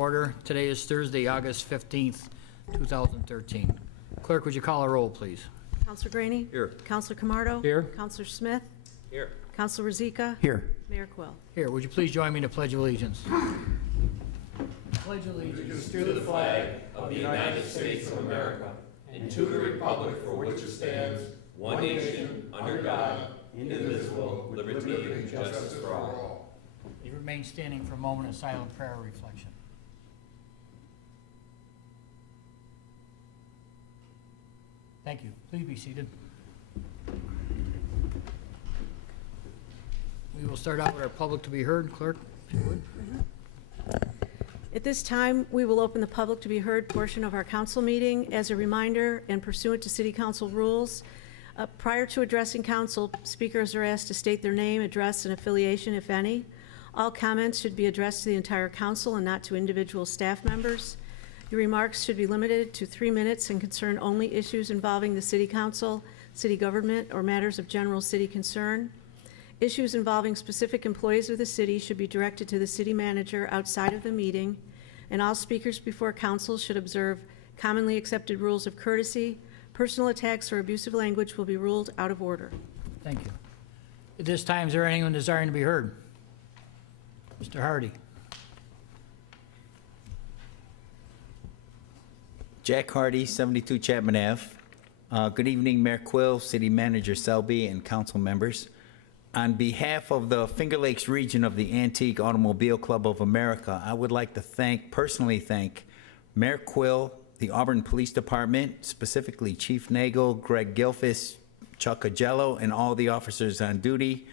Order. Today is Thursday, August 15th, 2013. Clerk, would you call a roll, please? Counselor Graney? Here. Counselor Camardo? Here. Counselor Smith? Here. Counselor Rozika? Here. Mayor Quill. Here, would you please join me in the Pledge of Allegiance? Pledge allegiance to the flag of the United States of America and to the republic for which it stands, one nation, under God, indivisible, with liberty and justice for all. You remain standing for a moment of silent prayer reflection. Thank you. Please be seated. We will start out with our public to be heard. Clerk, if you would. At this time, we will open the public to be heard portion of our council meeting. As a reminder, and pursuant to City Council rules, prior to addressing council, speakers are asked to state their name, address, and affiliation, if any. All comments should be addressed to the entire council and not to individual staff members. Your remarks should be limited to 3 minutes and concern only issues involving the City Council, city government, or matters of general city concern. Issues involving specific employees of the city should be directed to the city manager outside of the meeting, and all speakers before council should observe commonly accepted rules of courtesy. Personal attacks or abusive language will be ruled out of order. Thank you. At this time, is there anyone desiring to be heard? Mr. Hardy. Jack Hardy, 72 Chapman Ave. Good evening, Mayor Quill, City Manager Selby, and council members. On behalf of the Finger Lakes region of the Antique Automobile Club of America, I would like to personally thank Mayor Quill, the Auburn Police Department, specifically Chief Nagel, Greg Gilfis, Chuck Agello, and all the officers on duty,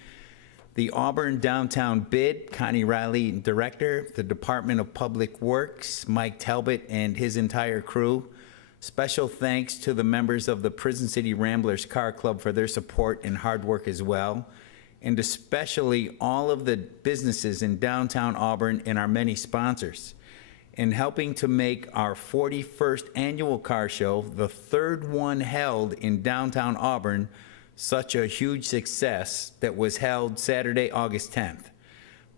the Auburn Downtown Bid, Connie Riley, Director, the Department of Public Works, Mike Talbot, and his entire crew. Special thanks to the members of the Prison City Ramblers Car Club for their support and hard work as well, and especially all of the businesses in downtown Auburn and our many sponsors in helping to make our 41st annual car show, the third one held in downtown Auburn, such a huge success that was held Saturday, August 10th.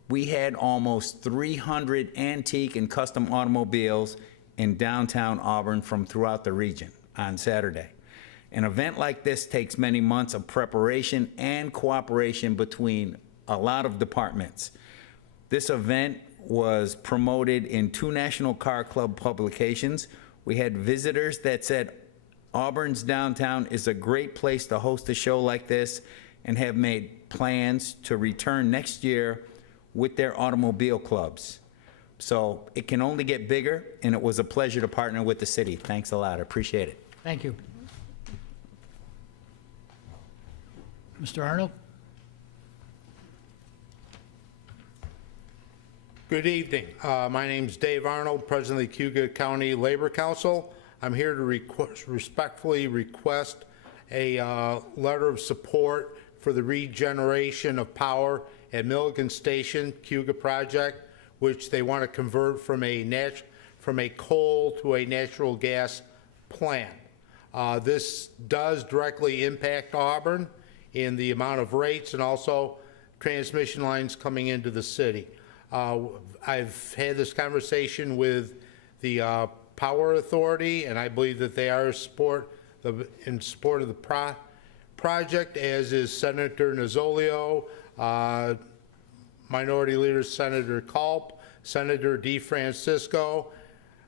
We had almost 300 antique and custom automobiles in downtown Auburn from throughout the region on Saturday. An event like this takes many months of preparation and cooperation between a lot of departments. This event was promoted in 2 National Car Club publications. We had visitors that said Auburn's downtown is a great place to host a show like this and have made plans to return next year with their automobile clubs. So it can only get bigger, and it was a pleasure to partner with the city. Thanks a lot. I appreciate it. Thank you. Mr. Arnold? Good evening. My name is Dave Arnold, President of the Cuyahoga County Labor Council. I'm here to respectfully request a letter of support for the regeneration of power at Milligan Station, Cuyahoga project, which they want to convert from a coal to a natural gas plant. This does directly impact Auburn in the amount of rates and also transmission lines coming into the city. I've had this conversation with the Power Authority, and I believe that they are in support of the project, as is Senator Nozzolio, Minority Leader Senator Culp, Senator DeFrancisco,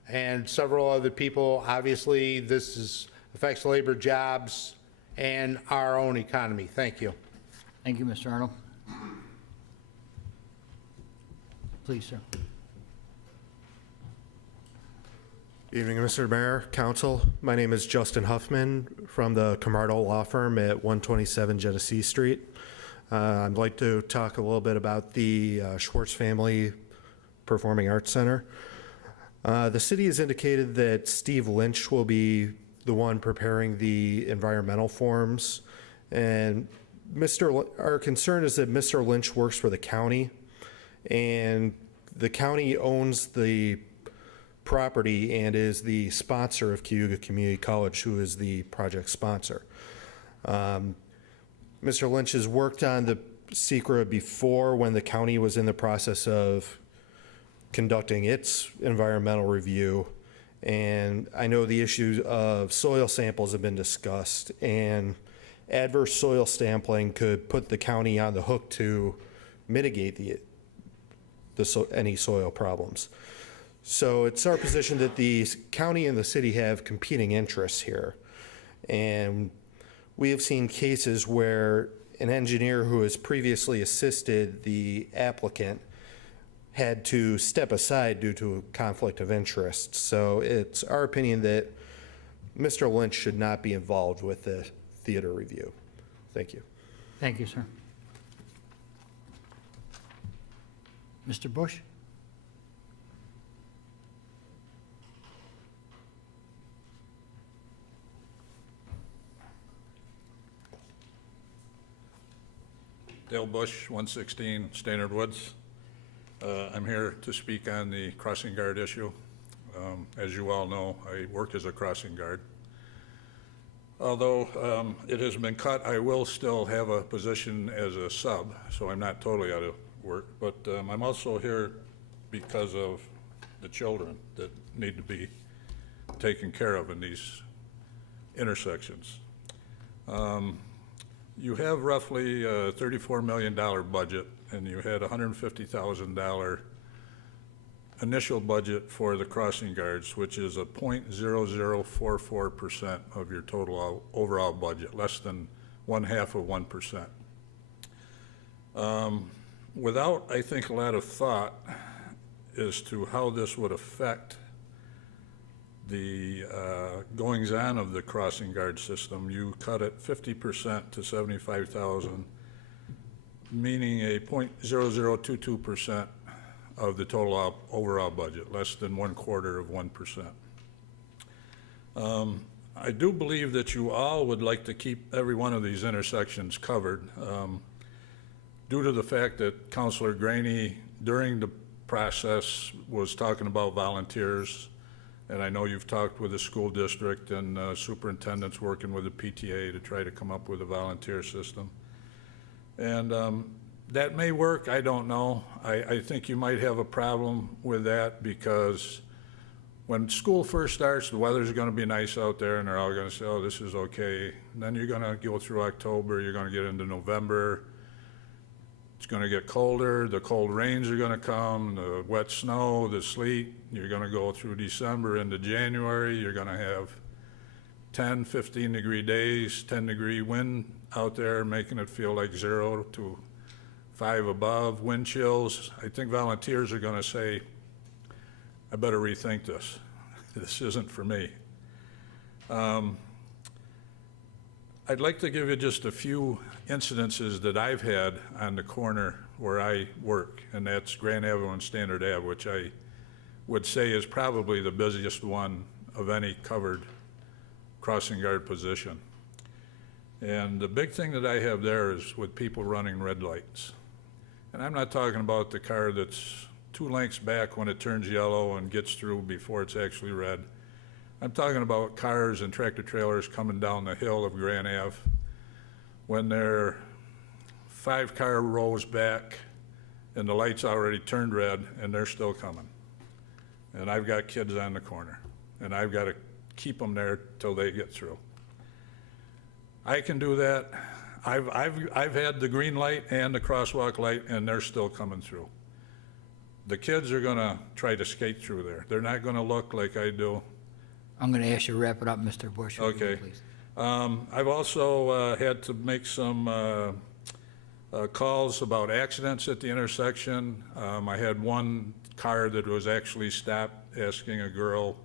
and several other people. Obviously, this affects labor, jobs, and our own economy. Thank you. Thank you, Mr. Arnold. Please, sir. Evening, Mr. Mayor, Council. My name is Justin Huffman from the Camardo Law Firm at 127 Genesee Street. I'd like to talk a little bit about the Schwartz Family Performing Arts Center. The city has indicated that Steve Lynch will be the one preparing the environmental forms, and our concern is that Mr. Lynch works for the county, and the county owns the property and is the sponsor of Cuyahoga Community College, who is the project sponsor. Mr. Lynch has worked on the SECRA before when the county was in the process of conducting its environmental review. And I know the issues of soil samples have been discussed, and adverse soil sampling could put the county on the hook to mitigate any soil problems. So it's our position that the county and the city have competing interests here. And we have seen cases where an engineer who has previously assisted the applicant had to step aside due to a conflict of interest. So it's our opinion that Mr. Lynch should not be involved with the theater review. Thank you. Thank you, sir. Mr. Bush? Dale Bush, 116 Standard Woods. I'm here to speak on the crossing guard issue. As you all know, I work as a crossing guard. Although it has been cut, I will still have a position as a sub, so I'm not totally out of work. But I'm also here because of the children that need to be taken care of in these intersections. You have roughly a $34 million budget, and you had $150,000 initial budget for the crossing guards, which is a 0.0044% of your total overall budget, less than 0.5%. Without, I think, a lot of thought as to how this would affect the goings-on of the crossing guard system, you cut it 50% to $75,000, meaning a 0.0022% of the total overall budget, less than 1/4%. I do believe that you all would like to keep every one of these intersections covered, due to the fact that Councilor Graney, during the process, was talking about volunteers. And I know you've talked with the school district and superintendents working with the PTA to try to come up with a volunteer system. And that may work, I don't know. I think you might have a problem with that because when school first starts, the weather's gonna be nice out there and they're all gonna say, oh, this is okay. And then you're gonna go through October, you're gonna get into November. It's gonna get colder, the cold rains are gonna come, the wet snow, the sleet. You're gonna go through December into January, you're gonna have 10, 15-degree days, 10-degree wind out there, making it feel like 0 to 5 above, wind chills. I think volunteers are gonna say, I better rethink this. This isn't for me. I'd like to give you just a few incidences that I've had on the corner where I work, and that's Grand Avenue and Standard Ave, which I would say is probably the busiest one of any covered crossing guard position. And the big thing that I have there is with people running red lights. And I'm not talking about the car that's 2 lengths back when it turns yellow and gets through before it's actually red. I'm talking about cars and tractor trailers coming down the hill of Grand Ave when they're 5 car rows back and the light's already turned red and they're still coming. And I've got kids on the corner and I've got to keep them there till they get through. I can do that. I've had the green light and the crosswalk light and they're still coming through. The kids are gonna try to skate through there. They're not gonna look like I do. I'm going to ask you to wrap it up, Mr. Bush. Okay. Please. I've also had to make some calls about accidents at the intersection. I had one car that was actually stopped asking a girl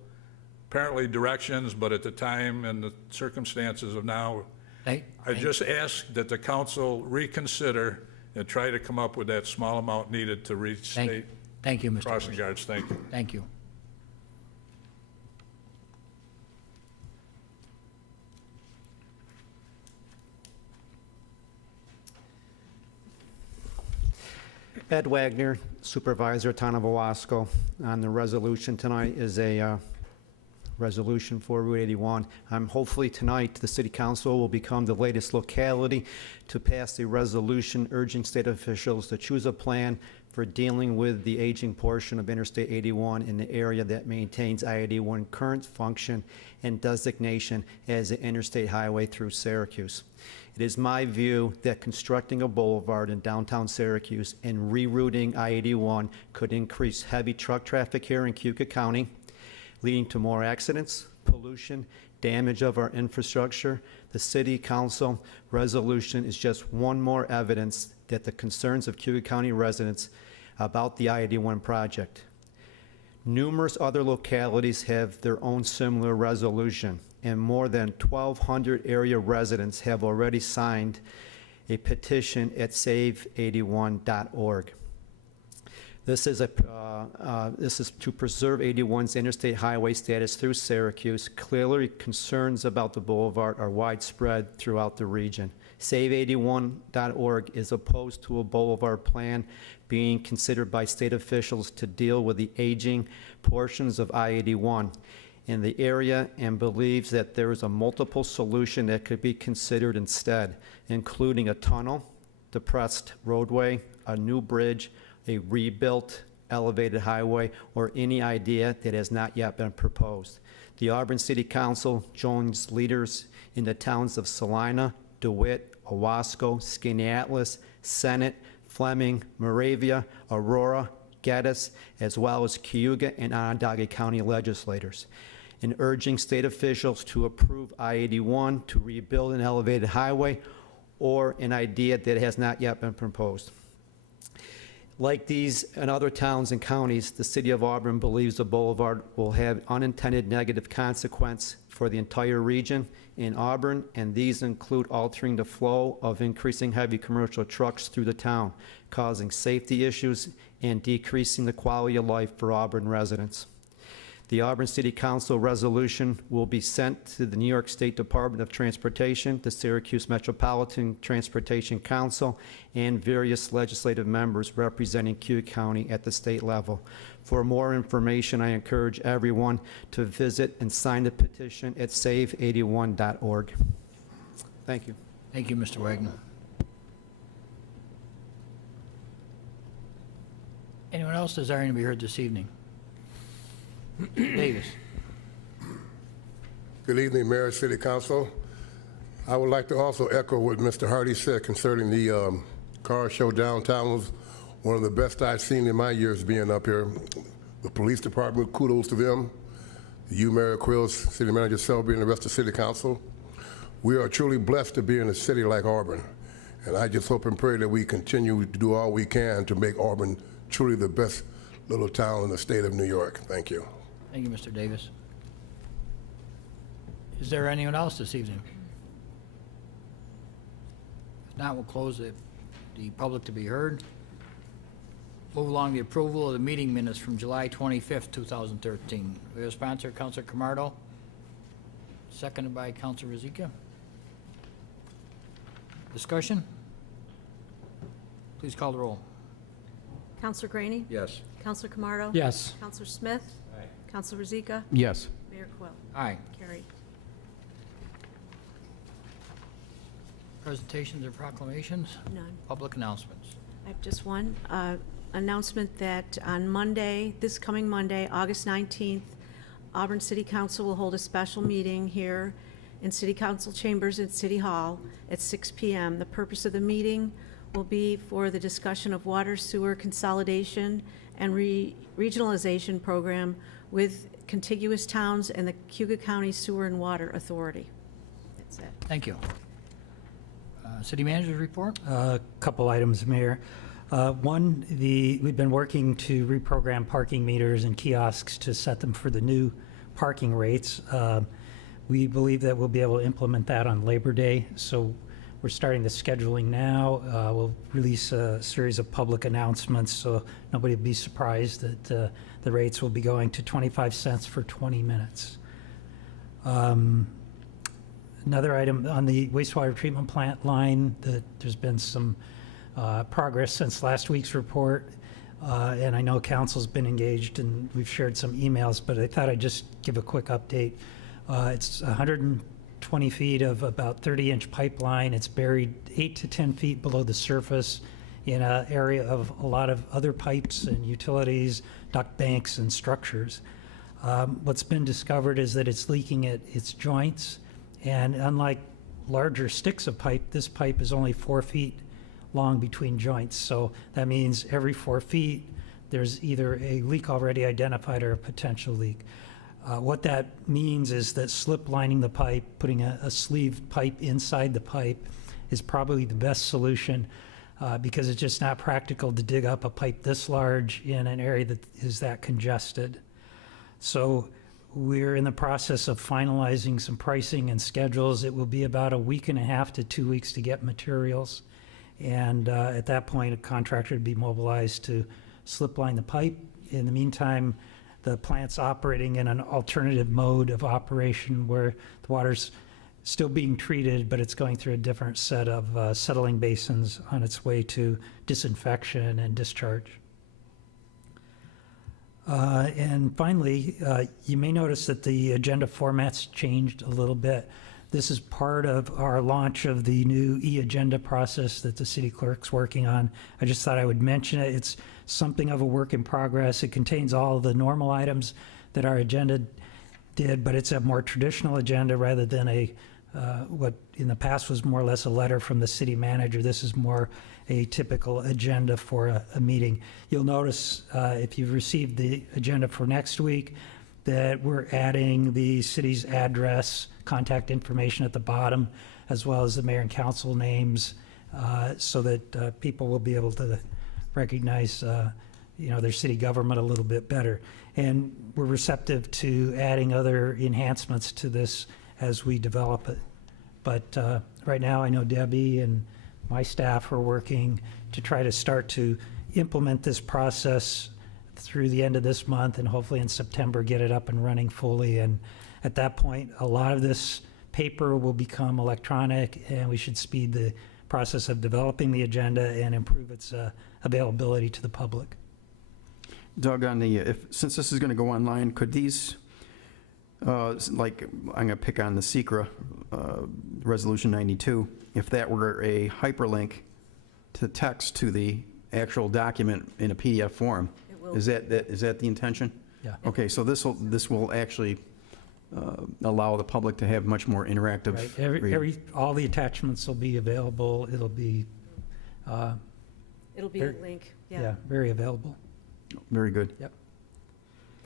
apparently directions, but at the time and the circumstances of now, I just ask that the council reconsider and try to come up with that small amount needed to reinstate Thank you, Mr. crossing Bush. guards. Thank you. Thank you. Ed Wagner, Supervisor, Town of Owasco. On the resolution tonight is a resolution for Route 81. Hopefully tonight, the City Council will become the latest locality to pass a resolution urging state officials to choose a plan for dealing with the aging portion of Interstate 81 in the area that maintains I-81 current function and designation as an interstate highway through Syracuse. It is my view that constructing a boulevard in downtown Syracuse and rerouting I-81 could increase heavy truck traffic here in Cayuga County, leading to more accidents, pollution, damage of our infrastructure. The City Council resolution is just one more evidence that the concerns of Cayuga County residents about the I-81 project. Numerous other localities have their own similar resolution, and more than 1,200 area residents have already signed a petition at save81.org. This is to preserve 81's interstate highway status through Syracuse. Clearly, concerns about the boulevard are widespread throughout the region. Save81.org is opposed to a boulevard plan being considered by state officials to deal with the aging portions of I-81 in the area and believes that there is a multiple solution that could be considered instead, including a tunnel, depressed roadway, a new bridge, a rebuilt elevated highway, or any idea that has not yet been proposed. The Auburn City Council joins leaders in the towns of Salina, DeWitt, Owasco, Skaneateles, Senate, Fleming, Moravia, Aurora, Geddes, as well as Cayuga and Onondaga County legislators, in urging state officials to approve I-81 to rebuild an elevated highway or an idea that has not yet been proposed. Like these and other towns and counties, the City of Auburn believes the boulevard will have unintended negative consequence for the entire region in Auburn, and these include altering the flow of increasing heavy commercial trucks through the town, causing safety issues and decreasing the quality of life for Auburn residents. The Auburn City Council resolution will be sent to the New York State Department of Transportation, the Syracuse Metropolitan Transportation Council, and various legislative members representing Cayuga County at the state level. For more information, I encourage everyone to visit and sign the petition at save81.org. Thank you. Thank you, Mr. Wagner. Anyone else desiring to be heard this evening? Davis. Good evening, Mayor, City Council. I would like to also echo what Mr. Hardy said concerning the car show downtown. Was one of the best I've seen in my years being up here. The police department, kudos to them. You, Mayor Quills, City Manager Selby, and the rest of City Council. We are truly blessed to be in a city like Auburn. And I just hope and pray that we continue to do all we can to make Auburn truly the best little town in the state of New York. Thank you. Thank you, Mr. Davis. Is there anyone else this evening? If not, we'll close the public to be heard. Move along the approval of the meeting minutes from July 25th, 2013. We have a sponsor, Councilor Camardo, seconded by Councilor Rizika. Discussion? Please call the roll. Counselor Graney? Yes. Counselor Camardo? Yes. Counselor Smith? Aye. Counselor Rizika? Yes. Mayor Quill? Aye. Carried. Presentations or proclamations? None. Public announcements. I have just one announcement that on Monday, this coming Monday, August 19th, Auburn City Council will hold a special meeting here in City Council chambers at City Hall at 6 p.m. The purpose of the meeting will be for the discussion of water sewer consolidation and regionalization program with contiguous towns and the Cayuga County Sewer and Water Authority. That's it. Thank you. City Manager's report? A couple items, Mayor. One, we've been working to reprogram parking meters and kiosks to set them for the new parking rates. We believe that we'll be able to implement that on Labor Day, so we're starting the scheduling now. We'll release a series of public announcements, so nobody will be surprised that the rates will be going to 25 cents for 20 minutes. Another item on the wastewater treatment plant line, there's been some progress since last week's report. And I know council's been engaged and we've shared some emails, but I thought I'd just give a quick update. It's 120 feet of about 30-inch pipeline. It's buried 8 to 10 feet below the surface in an area of a lot of other pipes and utilities, duct banks and structures. What's been discovered is that it's leaking at its joints, and unlike larger sticks of pipe, this pipe is only 4 feet long between joints. So that means every 4 feet, there's either a leak already identified or a potential leak. What that means is that slip lining the pipe, putting a sleeved pipe inside the pipe is probably the best solution because it's just not practical to dig up a pipe this large in an area that is that congested. So we're in the process of finalizing some pricing and schedules. It will be about a week and a half to 2 weeks to get materials. And at that point, a contractor would be mobilized to slip line the pipe. In the meantime, the plant's operating in an alternative mode of operation where the water's still being treated, but it's going through a different set of settling basins on its way to disinfection and discharge. And finally, you may notice that the agenda format's changed a little bit. This is part of our launch of the new e-agenda process that the city clerk's working on. I just thought I would mention it. It's something of a work in progress. It contains all of the normal items that our agenda did, but it's a more traditional agenda rather than a what in the past was more or less a letter from the city manager. This is more a typical agenda for a meeting. You'll notice if you've received the agenda for next week that we're adding the city's address, contact information at the bottom, as well as the mayor and council names, so that people will be able to recognize their city government a little bit better. And we're receptive to adding other enhancements to this as we develop it. But right now, I know Debbie and my staff are working to try to start to implement this process through the end of this month, and hopefully in September get it up and running fully. And at that point, a lot of this paper will become electronic, and we should speed the process of developing the agenda and improve its availability to the public. Doug, on the since this is going to go online, could these like I'm going to pick on the SECRA Resolution 92, if that were a hyperlink to text to the actual document in a PDF form, is that the intention? Yeah. Okay, so this will actually allow the public to have much more interactive. Right. All the attachments will be available. It'll be a link, yeah. very available. Very good. Yep.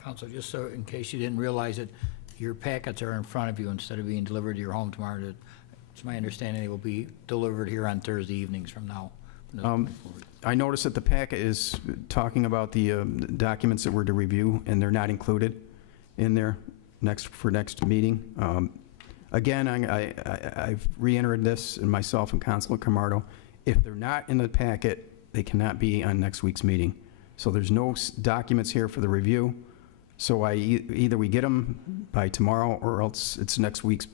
Council, just so in case you didn't realize it, your packets are in front of you instead of being delivered to your home tomorrow. It's my understanding they will be delivered here on Thursday evenings from now. I noticed that the packet is talking about the documents that we're to review, and they're not included in there for next meeting. Again, I've re-entered this, and myself and Councilor Camardo. If they're not in the packet, they cannot be on next week's meeting. So there's no documents here for the review. So either we get them by tomorrow, or else it's next week's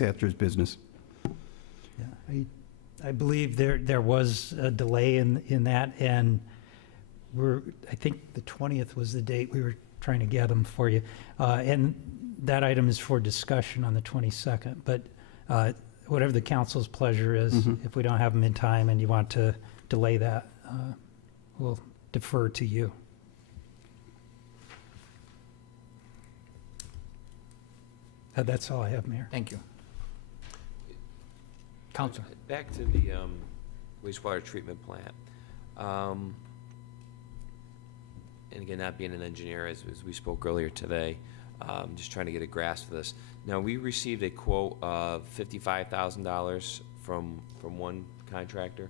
after's business. Yeah, I believe there was a delay in that, and I think the 20th was the date we were trying to get them for you. And that item is for discussion on the 22nd, but whatever the council's pleasure is, if we don't have them in time and you want to delay that, we'll defer to you. That's all I have, Mayor. Thank you. Councilor. Back to the wastewater treatment plant. And again, not being an engineer, as we spoke earlier today, just trying to get a grasp of this. Now, we received a quote of $55,000 from one contractor.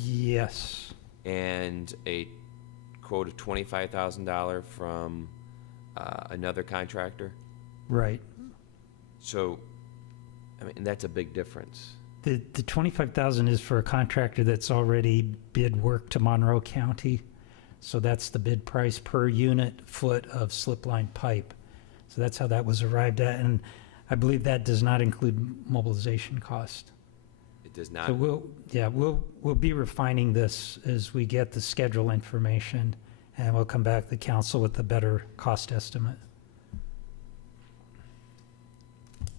Yes. And a quote of $25,000 from another contractor. Right. So, I mean, that's a big difference. The $25,000 is for a contractor that's already bid work to Monroe County. So that's the bid price per unit foot of slip line pipe. So that's how that was arrived at. And I believe that does not include mobilization cost. It does not. So we'll be refining this as we get the schedule information, and we'll come back to the council with a better cost estimate.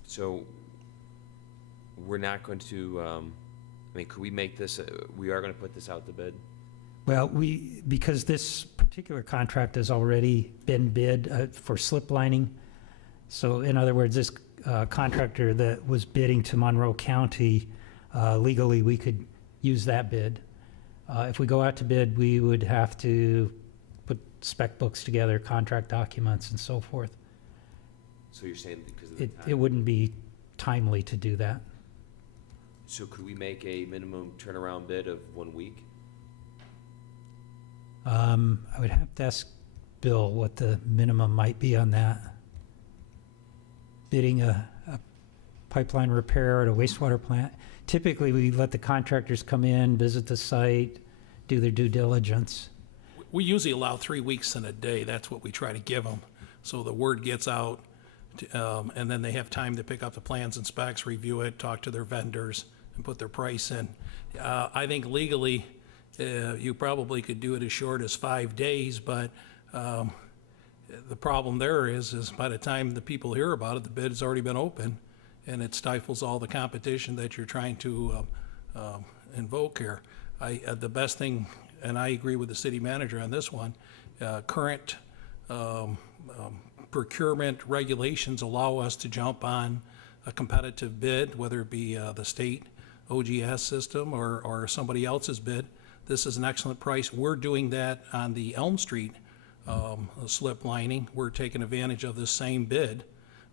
So we're not going to, could we make this, we are going to put this out to bid? Well, because this particular contract has already been bid for slip lining, so in other words, this contractor that was bidding to Monroe County, legally, we could use that bid. If we go out to bid, we would have to put spec books together, contract documents, and so forth. So you're saying because of the It time? wouldn't be timely to do that. So could we make a minimum turnaround bid of 1 week? I would have to ask Bill what the minimum might be on that. Bidding a pipeline repair at a wastewater plant. Typically, we let the contractors come in, visit the site, do their due diligence. We usually allow 3 weeks and a day. That's what we try to give them. So the word gets out, and then they have time to pick up the plans and specs, review it, talk to their vendors, and put their price in. I think legally, you probably could do it as short as 5 days, but the problem there is by the time the people hear about it, the bid has already been open, and it stifles all the competition that you're trying to invoke here. The best thing, and I agree with the city manager on this one, current procurement regulations allow us to jump on a competitive bid, whether it be the state OGS system or somebody else's bid. This is an excellent price. We're doing that on the Elm Street slip lining. We're taking advantage of this same bid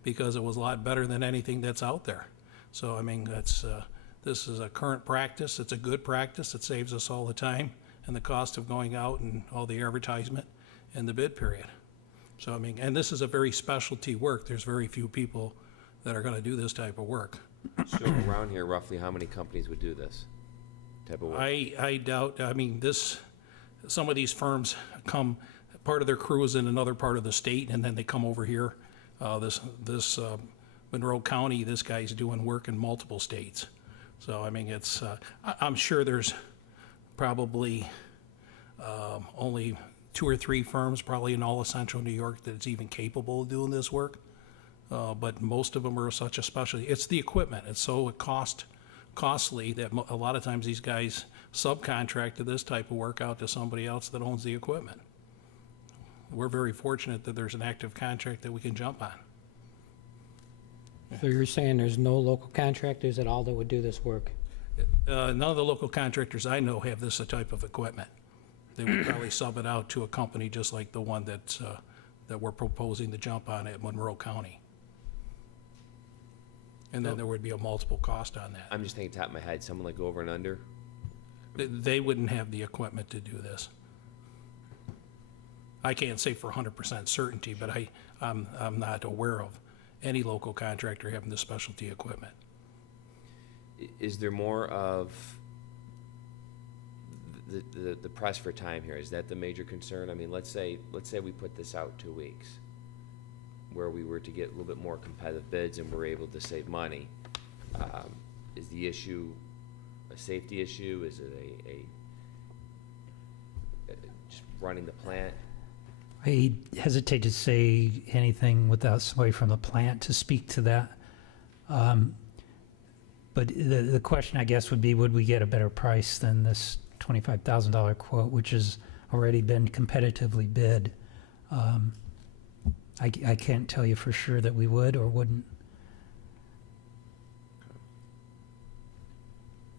because it was a lot better than anything that's out there. So, I mean, this is a current practice. It's a good practice. It saves us all the time and the cost of going out and all the advertisement and the bid period. So, I mean, and this is a very specialty work. There's very few people that are going to do this type of work. So around here, roughly how many companies would do this type of work? I doubt, I mean, some of these firms come, part of their crew is in another part of the state, and then they come over here. This Monroe County, this guy's doing work in multiple states. So, I mean, I'm sure there's probably only 2 or 3 firms, probably in all of central New York, that's even capable of doing this work. But most of them are such a specialty. It's the equipment. It's so costly that a lot of times these guys subcontract this type of work out to somebody else that owns the equipment. We're very fortunate that there's an active contract that we can jump on. So you're saying there's no local contractors at all that would do this work? None of the local contractors I know have this type of equipment. They would probably sub it out to a company just like the one that we're proposing to jump on at Monroe County. And then there would be a multiple cost on that. I'm just thinking top of my head, someone like Over and Under. They wouldn't have the equipment to do this. I can't say for 100% certainty, but I'm not aware of any local contractor having this specialty equipment. Is there more of the press for time here? Is that the major concern? I mean, let's say we put this out 2 weeks, where we were to get a little bit more competitive bids and we're able to save money. Is the issue a safety issue? Is it just running the plant? I hesitate to say anything without somebody from the plant to speak to that. But the question, I guess, would be, would we get a better price than this $25,000 quote, which has already been competitively bid? I can't tell you for sure that we would or wouldn't.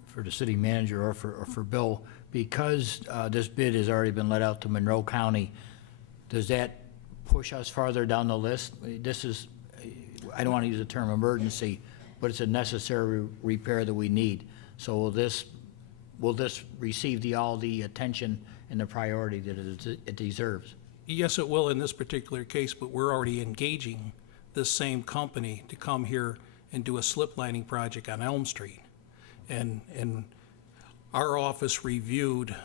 For the city manager or for Bill, because this bid has already been let out to Monroe County, does that push us farther down the list? This is, I don't want to use the term emergency, but it's a necessary repair that we need. So will this receive all the attention and the priority that it deserves? Yes, it will in this particular case, but we're already engaging this same company to come here and do a slip lining project on Elm Street. And our office reviewed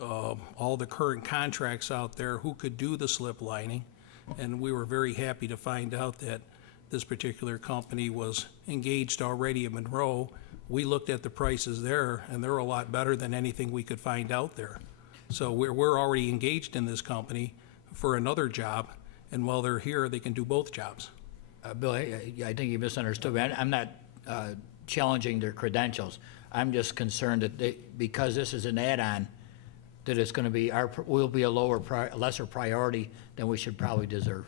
all the current contracts out there, who could do the slip lining, and we were very happy to find out that this particular company was engaged already in Monroe we looked at the prices there, and they're a lot better than anything we could find out there. So we're already engaged in this company for another job, and while they're here, they can do both jobs. Bill, I think you misunderstood me. I'm not challenging their credentials. I'm just concerned that because this is an add-on, that it's going to be, will be a lesser priority than we should probably deserve.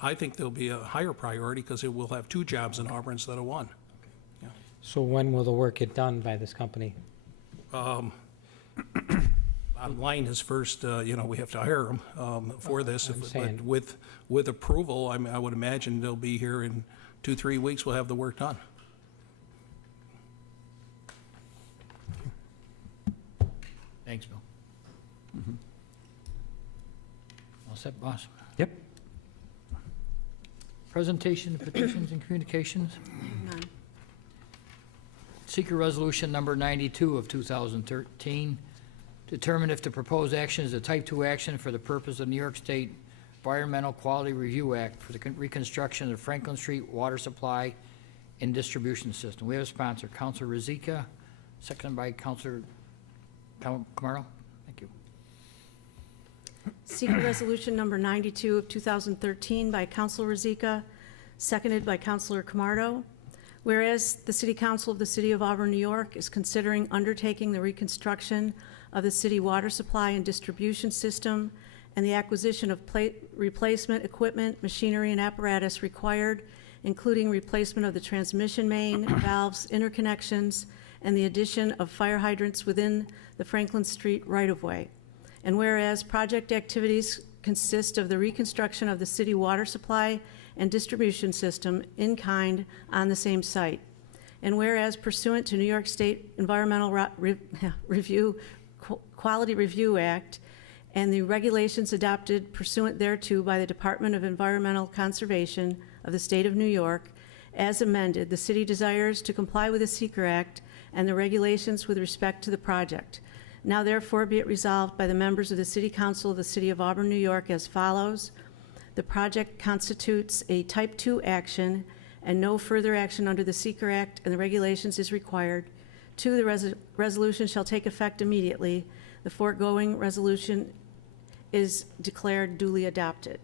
I think there'll be a higher priority because it will have 2 jobs in Auburn instead of 1. So when will the work get done by this company? Bottom line is first, we have to hire them for this. But understand. with approval, I would imagine they'll be here in 2-3 weeks. We'll have the work done. Thanks, Bill. All set, boss? Yep. Presentation, petitions, and communications. None. Seeker Resolution Number 92 of 2013, determine if the proposed action is a Type 2 action for the purpose of New York State Environmental Quality Review Act for the reconstruction of Franklin Street water supply and distribution system. We have a sponsor, Councilor Rozika, seconded by Councilor Camardo. Thank you. Seeker Resolution Number 92 of 2013 by Councilor Rozika, seconded by Councilor Camardo. Whereas the City Council of the City of Auburn, New York is considering undertaking the reconstruction of the city water supply and distribution system and the acquisition of replacement equipment, machinery, and apparatus required, including replacement of the transmission main, valves, interconnections, and the addition of fire hydrants within the Franklin Street right-of-way. And whereas project activities consist of the reconstruction of the city water supply and distribution system in kind on the same site. And whereas pursuant to New York State Environmental Quality Review Act and the regulations adopted pursuant thereto by the Department of Environmental Conservation of the State of New York, as amended, the city desires to comply with the Seeker Act and the regulations with respect to the project. Now therefore be it resolved by the members of the City Council of the City of Auburn, New York as follows. The project constitutes a Type 2 action and no further action under the Seeker Act and the regulations is required. 2, the resolution shall take effect immediately. The foregoing resolution is declared duly adopted.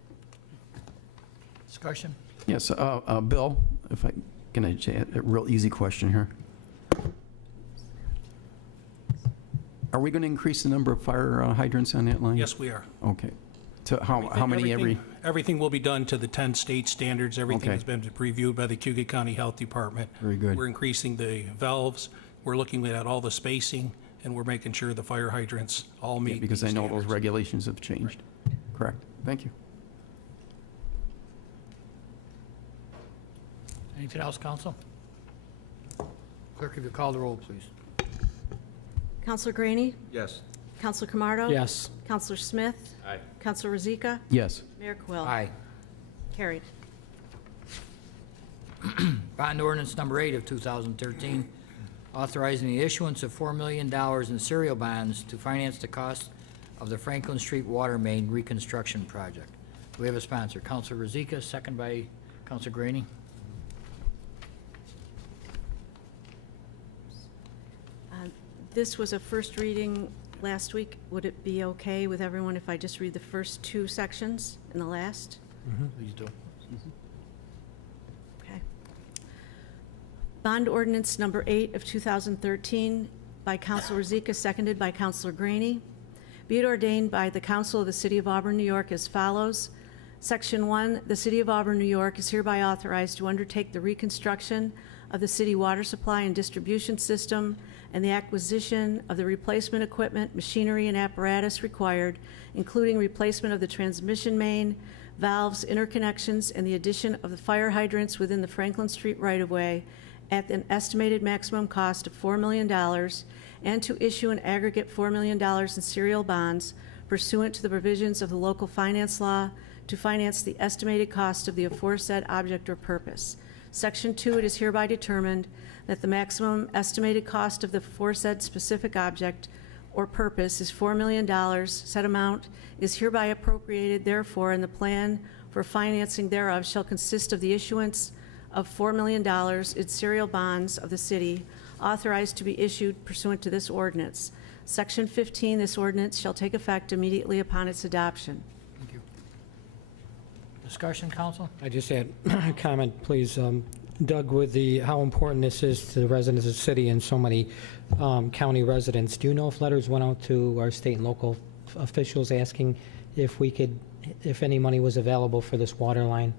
Discussion? Yes, Bill, if I can, a real easy question here. Are we going to increase the number of fire hydrants on that line? Yes, we are. Okay. To how many every? Everything will be done to the 10 state standards. Everything Okay. has been reviewed by the Cuyahoga County Health Department. Very good. We're increasing the valves. We're looking at all the spacing, and we're making sure the fire hydrants all meet Because I these know those standards. regulations have changed. Correct. Thank you. Anything else, council? Clerk, if you call the roll, please. Councilor Graney? Yes. Councilor Camardo? Yes. Councilor Smith? Aye. Councilor Rozika? Yes. Mayor Quill? Aye. Carried. Bond ordinance number 8 of 2013, authorizing the issuance of $4 million in serial bonds to finance the cost of the Franklin Street water main reconstruction project. We have a sponsor, Councilor Rozika, second by Councilor Graney. This was a first reading last week. Would it be okay with everyone if I just read the first 2 sections and the last? Please do. Okay. Bond ordinance number 8 of 2013 by Councilor Rozika, seconded by Councilor Graney. Be it ordained by the Council of the City of Auburn, New York as follows. Section 1, the City of Auburn, New York is hereby authorized to undertake the reconstruction of the city water supply and distribution system and the acquisition of the replacement equipment, machinery, and apparatus required, including replacement of the transmission main, valves, interconnections, and the addition of the fire hydrants within the Franklin Street right-of-way at an estimated maximum cost of $4 million, and to issue an aggregate $4 million in serial bonds pursuant to the provisions of the local finance law to finance the estimated cost of the aforesaid object or purpose. Section 2, it is hereby determined that the maximum estimated cost of the aforesaid specific object or purpose is $4 million. Said amount is hereby appropriated, therefore, and the plan for financing thereof shall consist of the issuance of $4 million in serial bonds of the city, authorized to be issued pursuant to this ordinance. Section 15, this ordinance shall take effect immediately upon its adoption. Thank you. Discussion, council? I just had a comment, please. Doug, with how important this is to the residents of the city and so many county residents, do you know if letters went out to our state and local officials asking if any money was available for this water line?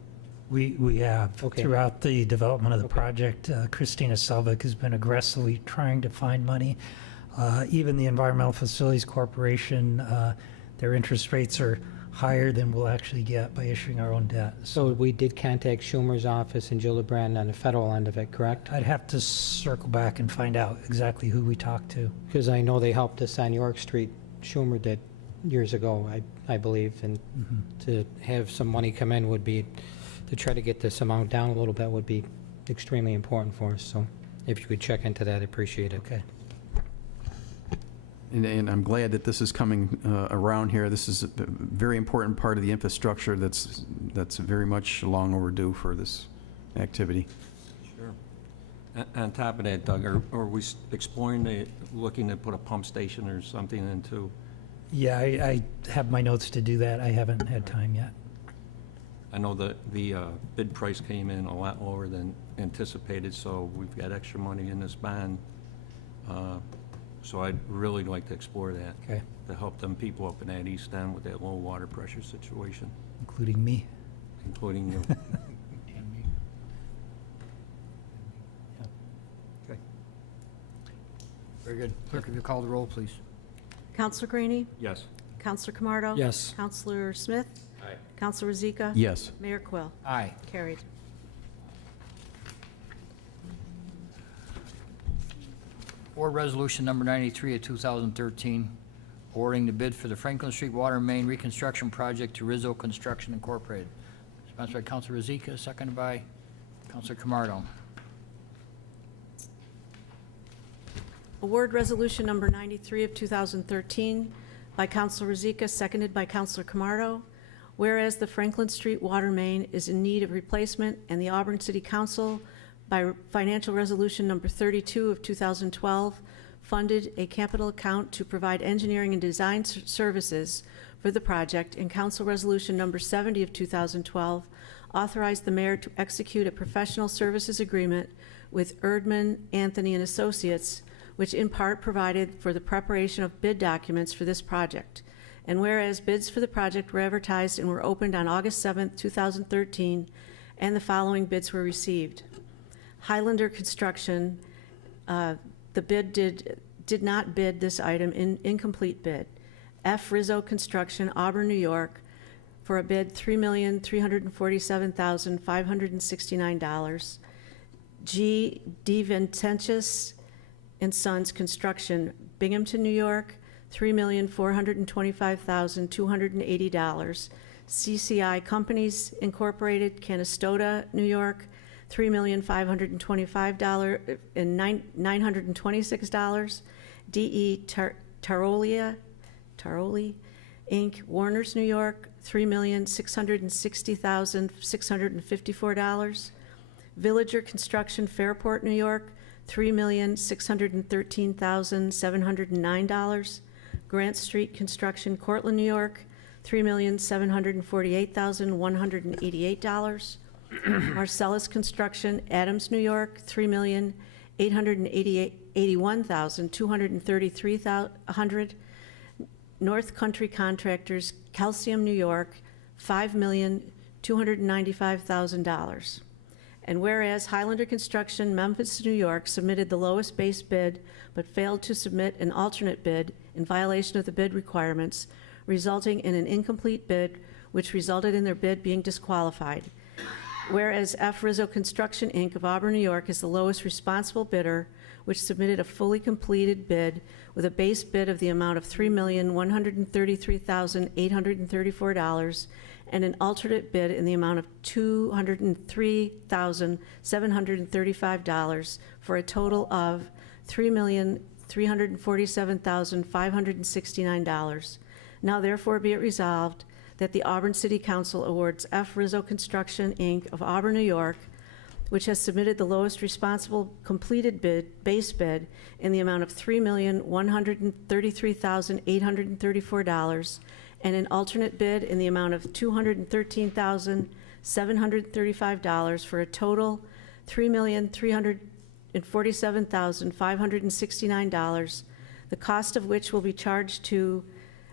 We have. Okay. Throughout the development of the project, Christina Selvig has been aggressively trying to find money. Even the Environmental Facilities Corporation, their interest rates are higher than we'll actually get by issuing our own debt. So we did contact Schumer's office and Gillibrand on the federal end of it, correct? I'd have to circle back and find out exactly who we talked to. Because I know they helped us on York Street, Schumer did years ago, I believe, and to have some money come in would be, to try to get this amount down a little bit would be extremely important for us. So if you could check into that, I appreciate it. Okay. And I'm glad that this is coming around here. This is a very important part of the infrastructure that's very much long overdue for this activity. Sure. On top of that, Doug, are we exploring looking to put a pump station or something into? Yeah, I have my notes to do that. I haven't had time yet. I know that the bid price came in a lot lower than anticipated, so we've got extra money in this bond. So I'd really like to explore that. Okay. To help them people up in that east end with that low water pressure situation, Including me. including you. Okay. Very good. Clerk, if you call the roll, please. Counselor Greenie? Yes. Counselor Camardo? Yes. Counselor Smith? Aye. Counselor Rozika? Yes. Mayor Quill? Aye. Carried. Board Resolution Number 93 of 2013, awarding the bid for the Franklin Street Water Main Reconstruction Project to Rizzo Construction Incorporated. Sponsored by Councilor Rozika, seconded by Councilor Camardo. Award Resolution Number 93 of 2013 by Councilor Rozika, seconded by Councilor Camardo. Whereas the Franklin Street water main is in need of replacement and the Auburn City Council, by Financial Resolution Number 32 of 2012, funded a capital account to provide engineering and design services for the project, and Council Resolution Number 70 of 2012 authorized the mayor to execute a professional services agreement with Erdman, Anthony and Associates, which in part provided for the preparation of bid documents for this project. And whereas bids for the project were advertised and were opened on August 7, 2013, and the following bids were received. Highlander Construction, the bid did not bid this item, incomplete bid. F. Rizzo Construction, Auburn, New York, for a bid $3,347,569. G. DeVincentis and Sons Construction, Binghamton, New York, $3,425,280. CCI Companies Incorporated, Canastota, New York, $3,525,926. D.E. Taroli, Inc., Warners, New York, $3,660,654. Villager Construction, Fairport, New York, $3,613,709. Grant Street Construction, Cortland, New York, $3,748,188. Marcellus Construction, Adams, New York, $3,881,233. North Country Contractors, Calcium, New York, $5,295,000. And whereas Highlander Construction, Memphis, New York, submitted the lowest base bid but failed to submit an alternate bid in violation of the bid requirements, resulting in an incomplete bid, which resulted in their bid being disqualified. Whereas F. Rizzo Construction, Inc. of Auburn, New York is the lowest responsible bidder, which submitted a fully completed bid with a base bid of the amount of $3,133,834 and an alternate bid in the amount of $203,735 for a total of $3,347,569. Now therefore be it resolved that the Auburn City Council awards F. Rizzo Construction, Inc. of Auburn, New York which has submitted the lowest responsible completed bid, base bid, in the amount of $3,133,834, and an alternate bid in the amount of $213,735, for a total $3,347,569, the cost of which will be charged to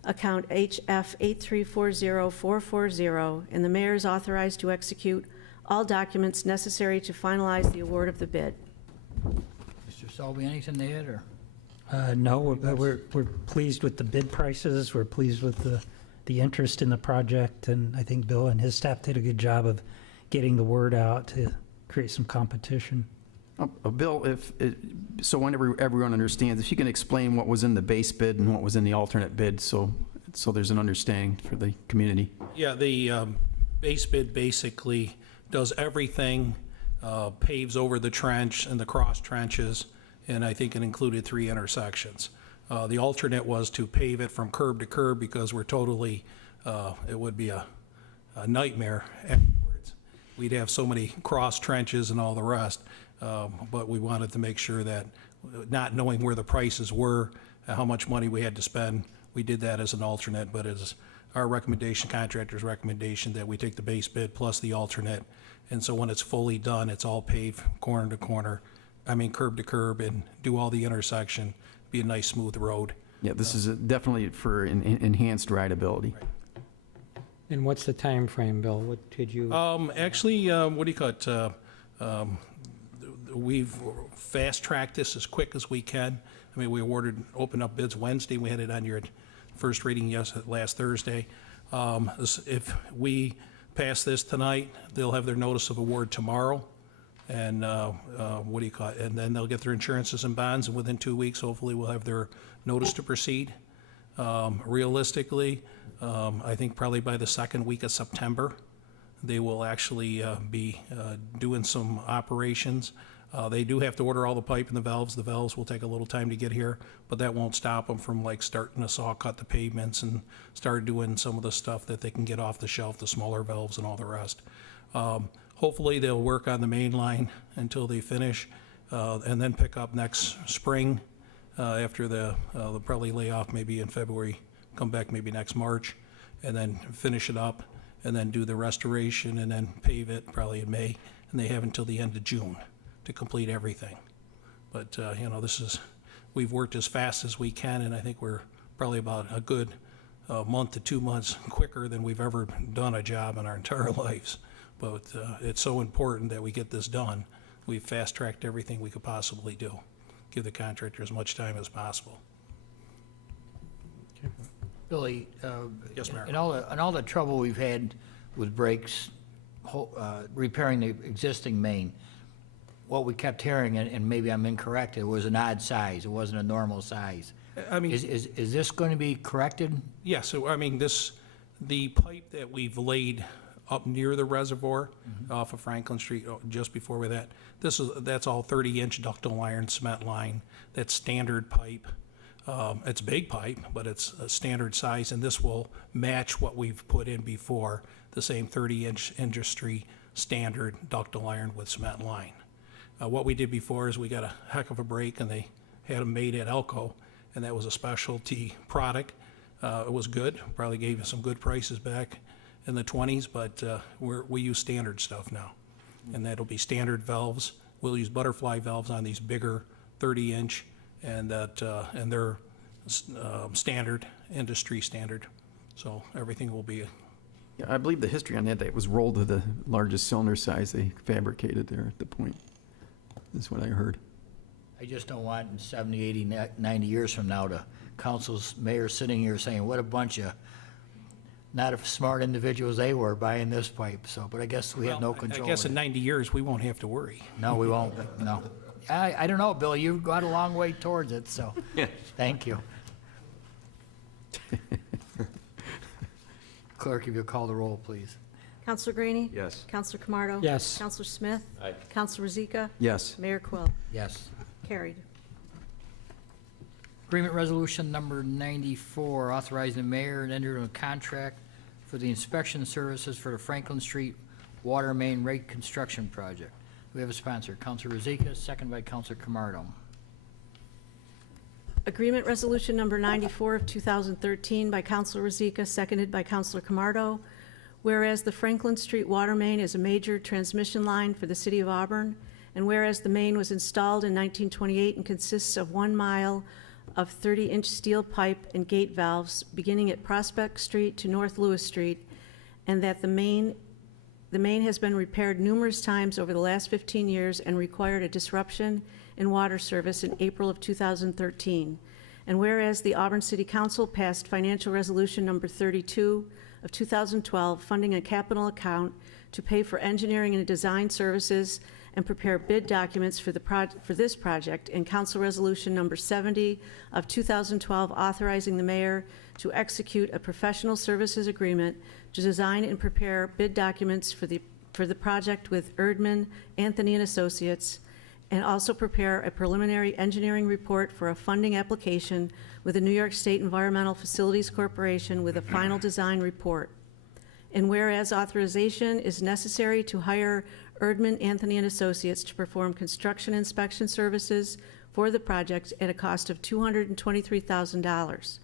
account HF 8340440, and the mayor is authorized to execute all documents necessary to finalize the award of the bid. Mr. Selby, anything to add, or? No, we're pleased with the bid prices. We're pleased with the interest in the project, and I think Bill and his staff did a good job of getting the word out to create some competition. Bill, so whenever everyone understands, if you can explain what was in the base bid and what was in the alternate bid, so there's an understanding for the community. Yeah, the base bid basically does everything, paves over the trench and the cross trenches, and I think it included 3 intersections. The alternate was to pave it from curb to curb, because we're totally, it would be a nightmare afterwards. We'd have so many cross trenches and all the rest, but we wanted to make sure that, not knowing where the prices were, how much money we had to spend, we did that as an alternate, but as our recommendation, contractor's recommendation, that we take the base bid plus the alternate, and so when it's fully done, it's all paved corner to corner, curb to curb, and do all the intersection, be a nice smooth road. Yeah, this is definitely for enhanced rideability. Right. And what's the time frame, Bill? What did you? Actually, what do you call it? We've fast-tracked this as quick as we can. We opened up bids Wednesday. We had it on your first reading last Thursday. If we pass this tonight, they'll have their notice of award tomorrow. And and then they'll get their insurances and bonds, and within 2 weeks, hopefully, we'll have their notice to proceed. Realistically, I think probably by the second week of September, they will actually be doing some operations. They do have to order all the pipe and the valves. The valves will take a little time to get here, but that won't stop them from starting to saw cut the pavements and start doing some of the stuff that they can get off the shelf, the smaller valves and all the rest. Hopefully, they'll work on the main line until they finish, and then pick up next spring after they'll probably lay off maybe in February, come back maybe next March, and then finish it up, and then do the restoration, and then pave it probably in May, and they have until the end of June to complete everything. But, we've worked as fast as we can, and I think we're probably about a good month to 2 months quicker than we've ever done a job in our entire lives. But it's so important that we get this done. We've fast-tracked everything we could possibly do. Give the contractor as much time as possible. Billy, Yes, Mayor. in all the trouble we've had with breaks, repairing the existing main, what we kept hearing, and maybe I'm incorrect, it was an odd size. It wasn't a normal size. Is this going to be corrected? Yeah, so, the pipe that we've laid up near the reservoir off of Franklin Street, just before that, that's all 30-inch ductile iron cement line. That's standard pipe. It's big pipe, but it's a standard size, and this will match what we've put in before, the same 30-inch industry standard ductile iron with cement line. What we did before is we got a heck of a break, and they had them made at Elko, and that was a specialty product. It was good, probably gave us some good prices back in the 20s, but we use standard stuff now, and that'll be standard valves. We'll use butterfly valves on these bigger 30-inch, and they're standard, industry standard. So everything will be. Yeah, I believe the history on that it was rolled to the largest cylinder size they fabricated there at the point. That's what I heard. I just don't want in 70, 80, 90 years from now the council's mayor sitting here saying, what a bunch of not smart individuals they were buying this pipe. So, but I guess we have no control. I guess in 90 years, we won't have to worry. No, we won't. No. I don't know, Bill. You've got a long way towards it, so thank you. Clerk, if you'll call the roll, please. Counselor Greenie? Yes. Counselor Camardo? Yes. Counselor Smith? Aye. Counselor Rozika? Yes. Mayor Quill? Yes. Carried. Agreement resolution number 94, authorizing the mayor to enter into a contract for the inspection services for the Franklin Street Water Main Rate Construction Project. we have a sponsor? Counselor Rozika, second by Counselor Camardo. Agreement Resolution Number 94 of 2013 by Counselor Rozika, seconded by Counselor Camardo. Whereas the Franklin Street water main is a major transmission line for the city of Auburn, and whereas the main was installed in 1928 and consists of 1 mile of 30-inch steel pipe and gate valves beginning at Prospect Street to North Lewis Street, and that the main has been repaired numerous times over the last 15 years and required a disruption in water service in April of 2013. And whereas the Auburn City Council passed Financial Resolution Number 32 of 2012, funding a capital account to pay for engineering and design services and prepare bid documents for this project, and Council Resolution Number 70 of 2012, authorizing the mayor to execute a professional services agreement to design and prepare bid documents for the project with Erdman, Anthony and Associates, and also prepare a preliminary engineering report for a funding application with the New York State Environmental Facilities Corporation with a final design report. And whereas authorization is necessary to hire Erdman, Anthony and Associates to perform construction inspection services for the project at a cost of $223,000.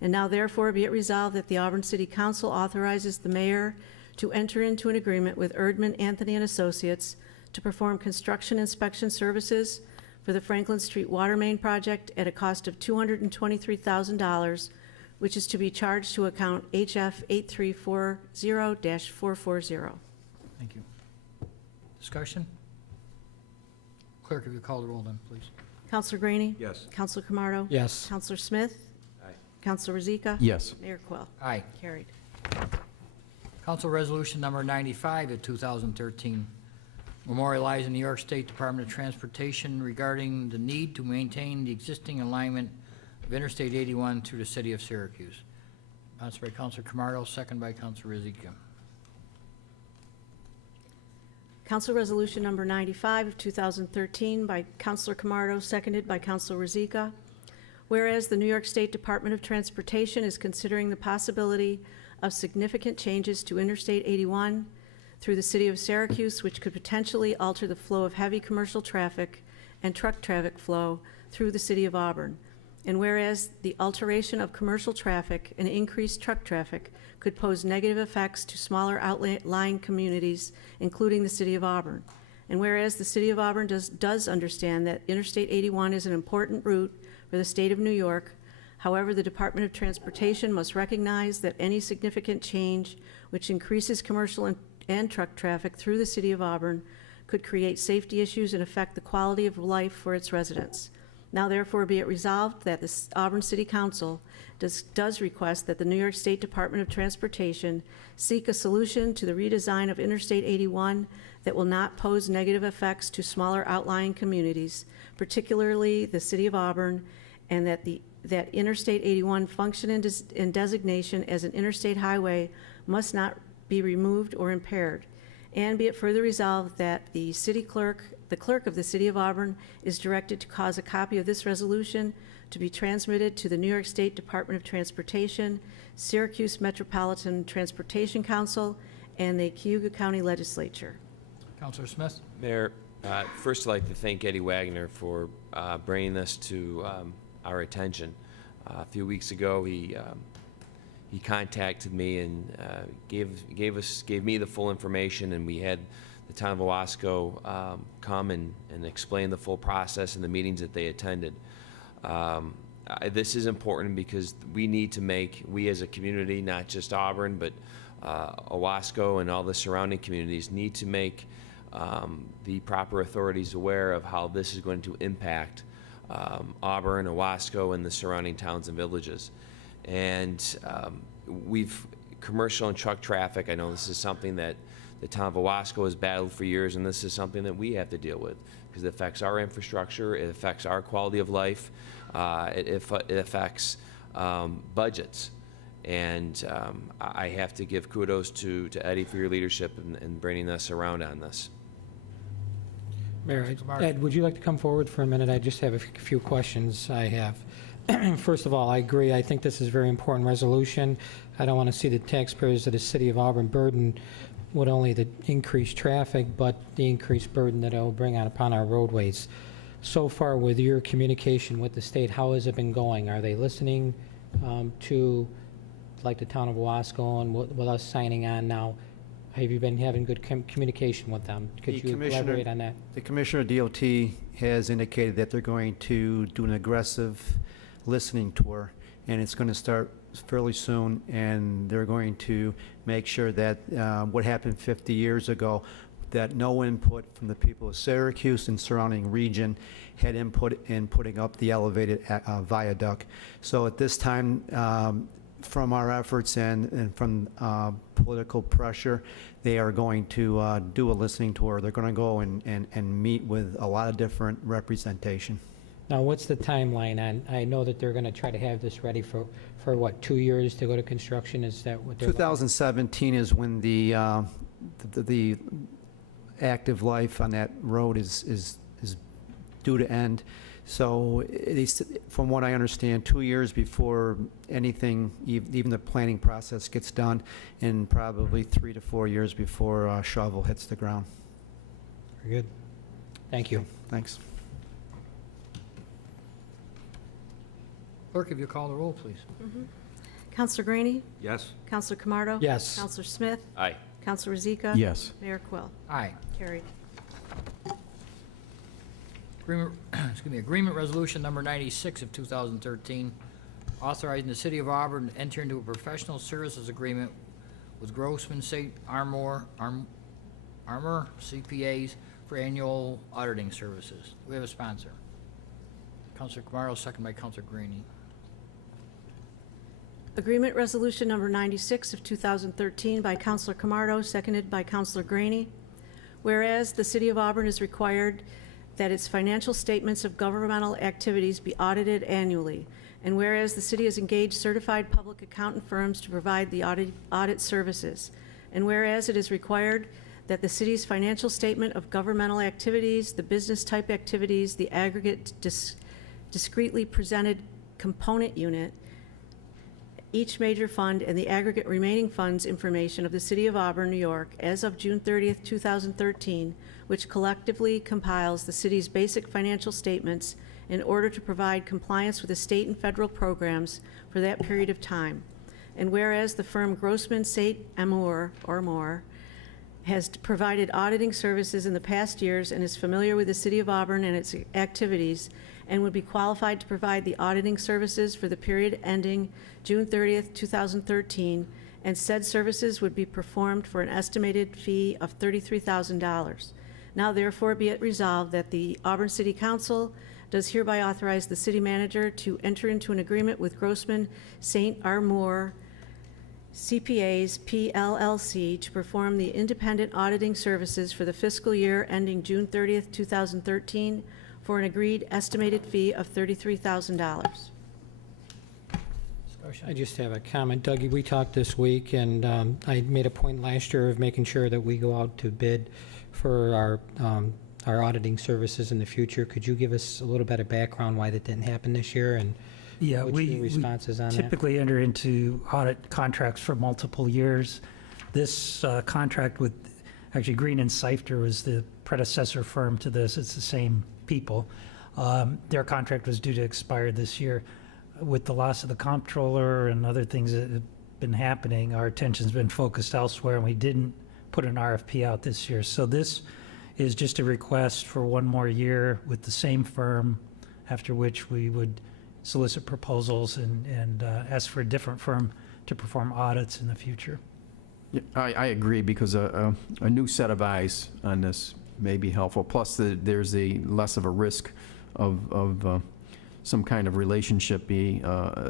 And now therefore be it resolved that the Auburn City Council authorizes the mayor to enter into an agreement with Erdman, Anthony and Associates to perform construction inspection services for the Franklin Street water main project at a cost of $223,000, which is to be charged to account HF 8340-440. Thank you. Discussion? Clerk, if you call the roll then, please. Counselor Graney? Yes. Counselor Camardo? Yes. Counselor Smith? Aye. Counselor Rozika? Yes. Mayor Quill? Aye. Carried. Council Resolution Number 95 of 2013, memorializing the New York State Department of Transportation regarding the need to maintain the existing alignment of Interstate 81 through the city of Syracuse. Sponsored by Counselor Camardo, second by Counselor Rozika. Council Resolution Number 95 of 2013 by Counselor Camardo, seconded by Counselor Rozika. Whereas the New York State Department of Transportation is considering the possibility of significant changes to Interstate 81 through the city of Syracuse, which could potentially alter the flow of heavy commercial traffic and truck traffic flow through the city of Auburn. And whereas the alteration of commercial traffic and increased truck traffic could pose negative effects to smaller outlying communities, including the city of Auburn. And whereas the city of Auburn does understand that Interstate 81 is an important route for the state of New York. However, the Department of Transportation must recognize that any significant change which increases commercial and truck traffic through the city of Auburn could create safety issues and affect the quality of life for its residents. Now therefore be it resolved that the Auburn City Council does request that the New York State Department of Transportation seek a solution to the redesign of Interstate 81 that will not pose negative effects to smaller outlying communities, particularly the city of Auburn, and that Interstate 81 function and designation as an interstate highway must not be removed or impaired. And be it further resolved that the clerk of the city of Auburn is directed to cause a copy of this resolution to be transmitted to the New York State Department of Transportation, Syracuse Metropolitan Transportation Council, and the Cayuga County Legislature. Counselor Smith? Mayor, first I'd like to thank Eddie Wagner for bringing this to our attention. A few weeks ago, he contacted me and gave me the full information, and we had the town of Owasco come and explain the full process and the meetings that they attended. This is important because we as a community, not just Auburn, but Owasco and all the surrounding communities need to make the proper authorities aware of how this is going to impact Auburn, Owasco, and the surrounding towns and villages. And commercial and truck traffic, I know this is something that the town of Owasco has battled for years, and this is something that we have to deal with because it affects our infrastructure, it affects our quality of life, it affects budgets. And I have to give kudos to Eddie for your leadership in bringing us around on this. Mayor, Ed, would you like to come forward for a minute? I just have a few questions I have. First of all, I agree. I think this is a very important resolution. I don't want to see the taxpayers of the city of Auburn burdened with only the increased traffic, but the increased burden that it'll bring on upon our roadways. So far, with your communication with the state, how has it been going? Are they listening to, like, the town of Wasco and with us signing on now? Have you been having good communication with them? Could you elaborate on that? The Commissioner of DOT has indicated that they're going to do an aggressive listening tour, and it's going to start fairly soon, and they're going to make sure that what happened 50 years ago, that no input from the people of Syracuse and surrounding region had input in putting up the elevated viaduct. So at this time, from our efforts and from political pressure, they are going to do a listening tour. They're going to go and meet with a lot of different representation. Now, what's the timeline on, I know that they're going to try to have this ready for what, 2 years to go to construction? Is that what they're... 2017 is when the active life on that road is due to end. So it is, from what I understand, 2 years before anything, even the planning process gets done, and probably 3 to 4 years before a shovel hits the ground. Very good. Thank you. Thanks. Clerk, if you call the roll, please. Counselor Graney? Yes. Counselor Camardo? Yes. Counselor Smith? Aye. Counselor Rozika? Yes. Mayor Quill? Aye. Carried. Agreement Resolution Number 96 of 2013, authorizing the City of Auburn to enter into a professional services agreement with Grossman St. Armor CPAs for annual auditing services. We have a sponsor. Counselor Camardo, second by Counselor Graney. Agreement Resolution Number 96 of 2013 by Counselor Camardo, seconded by Counselor Graney. Whereas the City of Auburn is required that its financial statements of governmental activities be audited annually, and whereas the city has engaged certified public accountant firms to provide the audit services, and whereas it is required that the city's financial statement of governmental activities, the business type activities, the aggregate discretely presented component unit, each major fund, and the aggregate remaining funds information of the City of Auburn, New York, as of June 30th, 2013, which collectively compiles the city's basic financial statements in order to provide compliance with the state and federal programs for that period of time. And whereas the firm Grossman St. Amour or more has provided auditing services in the past years and is familiar with the City of Auburn and its activities, and would be qualified to provide the auditing services for the period ending June 30th, 2013, and said services would be performed for an estimated fee of $33,000. Now therefore be it resolved that the Auburn City Council does hereby authorize the city manager to enter into an agreement with Grossman St. Armour CPAs PLLC to perform the independent auditing services for the fiscal year ending June 30th, 2013, for an agreed estimated fee of $33,000. I just have a comment. Dougie, we talked this week, and I made a point last year of making sure that we go out to bid for our auditing services in the future. Could you give us a little bit of background why that didn't happen this year, and what's your responses on that? We typically enter into audit contracts for multiple years. This contract with, actually, Green and Seifter was the predecessor firm to this. It's the same people. Their contract was due to expire this year. With the loss of the comptroller and other things that have been happening, our attention's been focused elsewhere, and we didn't put an RFP out this year. So this is just a request for one more year with the same firm, after which we would solicit proposals and ask for a different firm to perform audits in the future. Yeah, I agree, because a new set of eyes on this may be helpful. Plus, there's a less of a risk of some kind of relationship be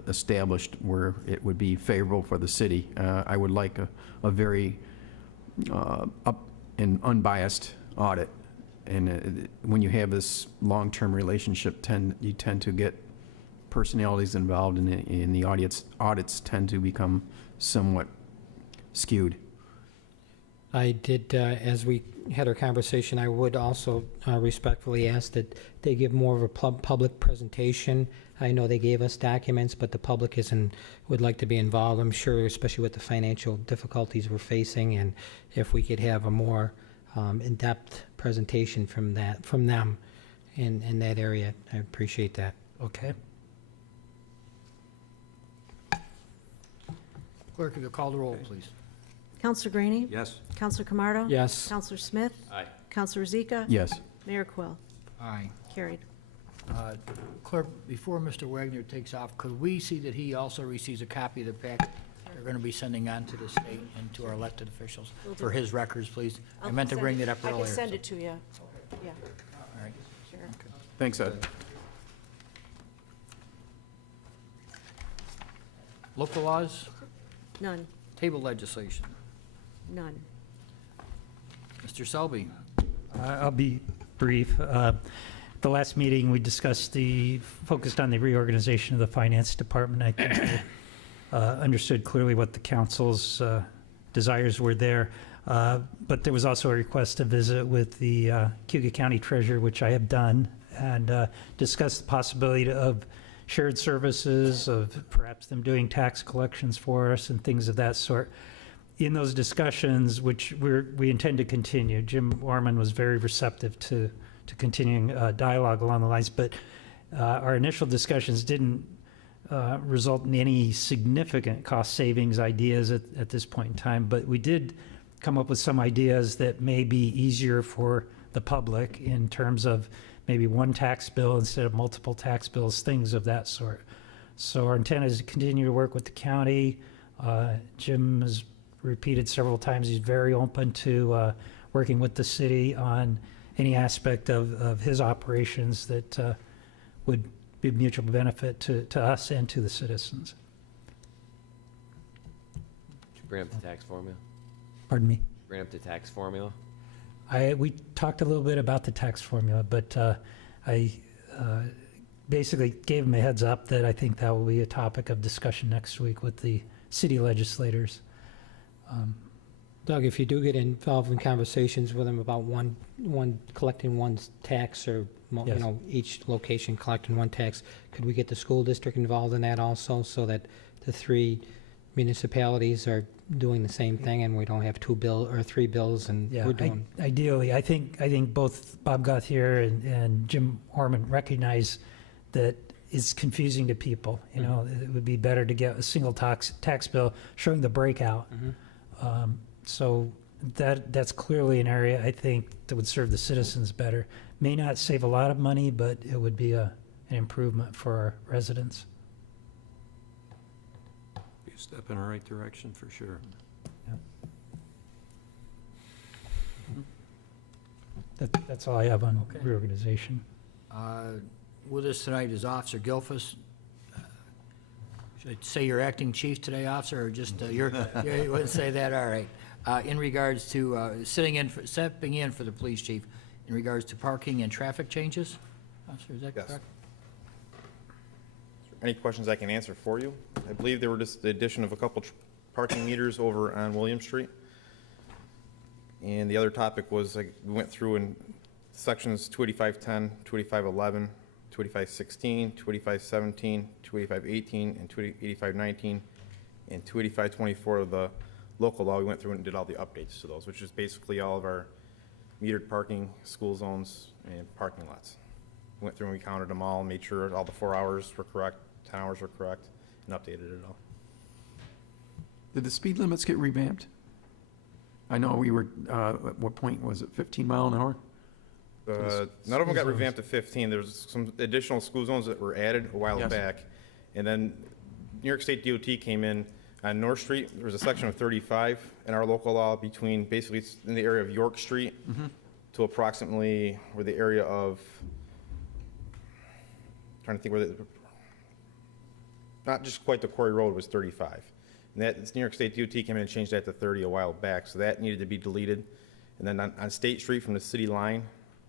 established where it would be favorable for the city. I would like a very up and unbiased audit. And when you have this long-term relationship, you tend to get personalities involved, and the audits tend to become somewhat skewed. I did, as we had our conversation, I would also respectfully ask that they give more of a public presentation. I know they gave us documents, but the public would like to be involved, I'm sure, especially with the financial difficulties we're facing, and if we could have a more in-depth presentation from them in that area, I appreciate that. Okay. Clerk, if you'll call the roll, please. Counselor Greeny? Yes. Counselor Camardo? Yes. Counselor Smith? Aye. Counselor Zika? Yes. Mayor Quill? Aye. Carried. Clerk, before Mr. Wagner takes off, could we see that he also receives a copy of the packet they're going to be sending on to the state and to our elected officials for his records, please? I meant to bring that up earlier. I can send it to you. Yeah, All right. sure. Thanks, Ed. Local laws, None, table legislation. none. Mr. Selby. I'll be brief. The last meeting, we discussed focused on the reorganization of the finance department. I think we understood clearly what the council's desires were there. But there was also a request to visit with the Cayuga County Treasurer, which I have done, and discuss the possibility of shared services, of perhaps them doing tax collections for us and things of that sort. In those discussions, which we intend to continue, Jim Orman was very receptive to continuing dialogue along the lines, but our initial discussions didn't result in any significant cost savings ideas at this point in time, but we did come up with some ideas that may be easier for the public in terms of maybe one tax bill instead of multiple tax bills, things of that sort. So our intent is to continue to work with the county. Jim has repeated several times he's very open to working with the city on any aspect of his operations that would be of mutual benefit to us and to the citizens. Did you bring up the tax formula? Pardon me? Bring up the tax formula? We talked a little bit about the tax formula, but I basically gave him a heads up that I think that will be a topic of discussion next week with the city legislators. Doug, if you do get involved in conversations with them about collecting one's tax, or Yes. each location collecting one tax, could we get the school district involved in that also, so that the three municipalities are doing the same thing and we don't have three bills and Yeah, we're doing? ideally, I think both Bob Gauthier and Jim Orman recognize that it's confusing to people. You know, it would be better to get a single tax bill showing the breakout. So that's clearly an area I think that would serve the citizens better. May not save a lot of money, but it would be an improvement for our residents. Be a step in the right direction, for sure. That's all I have on Okay. reorganization. With us tonight is Officer Gilfus. Should I say you're acting chief today, officer, or just you wouldn't say that? All right. In regards to stepping in for the police chief, in regards to parking and traffic changes? Officer, is that Yes. correct? Any questions I can answer for you? I believe there were just the addition of a couple parking meters over on William Street. And the other topic was, we went through in sections 28510, 28511, 28516, 28517, 28518, and 28519, and 28524 of the local law. We went through and did all the updates to those, which is basically all of our metered parking, school zones, and parking lots. Went through and we counted them all, made sure all the 4 hours were correct, 10 hours were correct, and updated it all. Did the speed limits get revamped? I know we were, at what point was it, 15 mile an hour? None of them got School revamped to 15. There's some additional school zones that were added a while Yes. back. And then New York State DOT came in on North Street. There was a section of 35 in our local law between, basically it's in the area of York Street to approximately where the area of, trying to think where not just quite the Quarry Road was 35. And that, New York State DOT came in and changed that to 30 a while back, so that needed to be deleted. And then on State Street from the city line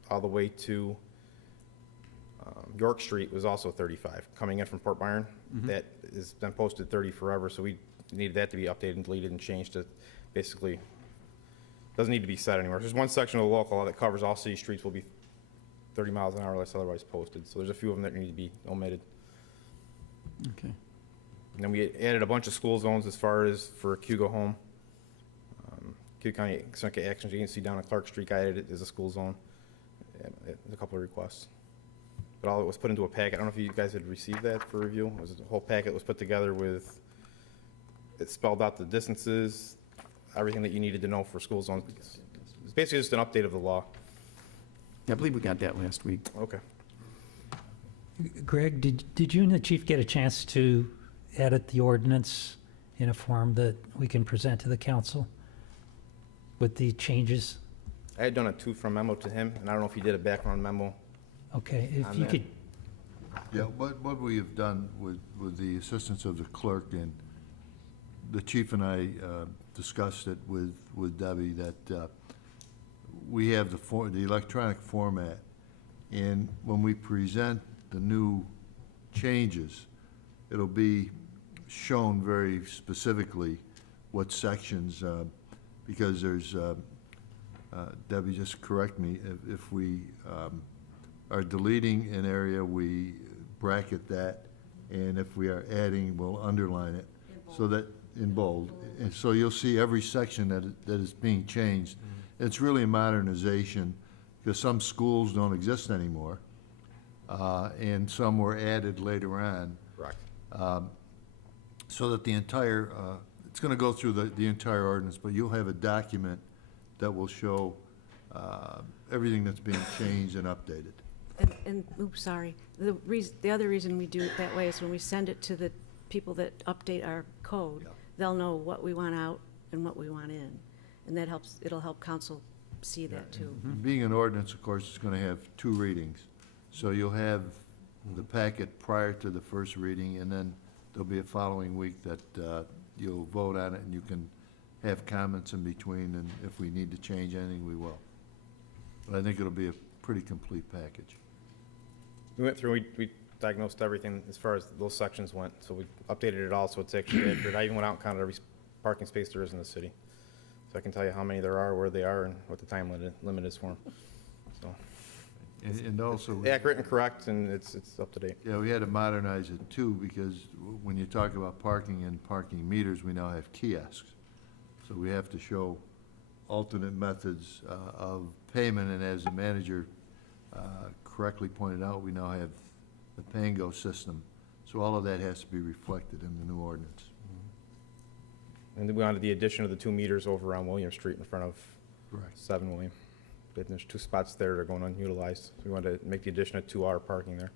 all the way to York Street was also 35, coming in from Port Byron. That has been posted 30 forever, so we needed that to be updated and deleted and changed to basically Doesn't need to be set anymore. There's one section of the local law that covers all city streets will be 30 miles an hour unless otherwise posted. So there's a few of them that need to be omitted. Okay. And then we added a bunch of school zones as far as for Cuba Home. Cuba County Economic Action Agency down on Clark Street, I added it as a school zone. And a couple of requests. But all of it was put into a packet. I don't know if you guys had received that for review. It was a whole packet that was put together with, it spelled out the distances, everything that you needed to know for school zones. It's basically just an update of the law. I believe we got that last week. Okay. Greg, did you and the chief get a chance to edit the ordinance in a form that we can present to the council with the changes? I had done a two-from memo to him, and I don't know if he did a background memo. Okay, if on you that. could, Yeah, what we have done with the assistance of the clerk, and the chief and I discussed it with Debbie, that we have the electronic format, and when we present the new changes, it'll be shown very specifically what sections, because there's, Debbie, just correct me, if we are deleting an area, we bracket that, and if we are adding, we'll underline it, so that, in bold. And so you'll see every section that is being changed. It's really a modernization, because some schools don't exist anymore, and some were added later on. Correct. So that the entire, it's going to go through the entire ordinance, but you'll have a document that will show everything that's being changed and updated. Oops, sorry. The other reason we do it that way is when we send it to the people that update our code, they'll know what we want out and what we want in. And that helps, it'll help council see that too. Being an ordinance, of course, it's going to have two readings. So you'll have the packet prior to the first reading, and then there'll be a following week that you'll vote on it, and you can have comments in between, and if we need to change anything, we will. But I think it'll be a pretty complete package. We went through, we diagnosed everything as far as those sections went, so we updated it all, so it's actually accurate. I even went out and counted every parking space there is in the city. So I can tell you how many there are, where they are, and what the time limit is for them. So, And also, accurate and correct, and it's up to date. yeah, we had to modernize it too, because when you talk about parking and parking meters, we now have kiosks. So we have to show alternate methods of payment, and as the manager correctly pointed out, we now have the pay-and-go system. So all of that has to be reflected in the new ordinance. And then we wanted the addition of the 2 meters over on William Street in front of Correct. 7 William. There's 2 spots there that are going unutilized. So we wanted to make the addition of 2-hour parking there.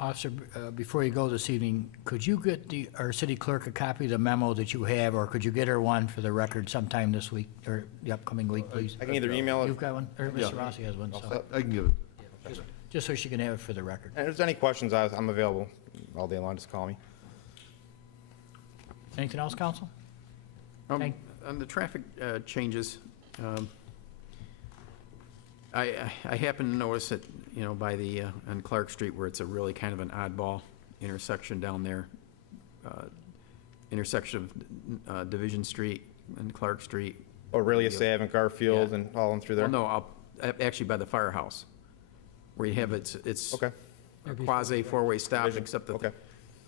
Officer, before you go this evening, could you get our city clerk a copy of the memo that you have, or could you get her one for the record sometime this week, or the upcoming week, please? I can either email it. You've got one, or Mr. Rossi has one, so, I can give it. just so she can have it for the record. And if there's any questions, I'm available all day long. Just call me. Anything else, council? Thank- On the traffic changes, I happen to notice that, you know, by the, on Clark Street, where it's a really kind of an oddball intersection down there, intersection of Division Street and Clark Street. Aurelius Yeah. Ave and Garfield Yeah. and all them through there? Well, no, actually by the firehouse, where you have it's Okay. a quasi four-way stop, Division. except that, Okay.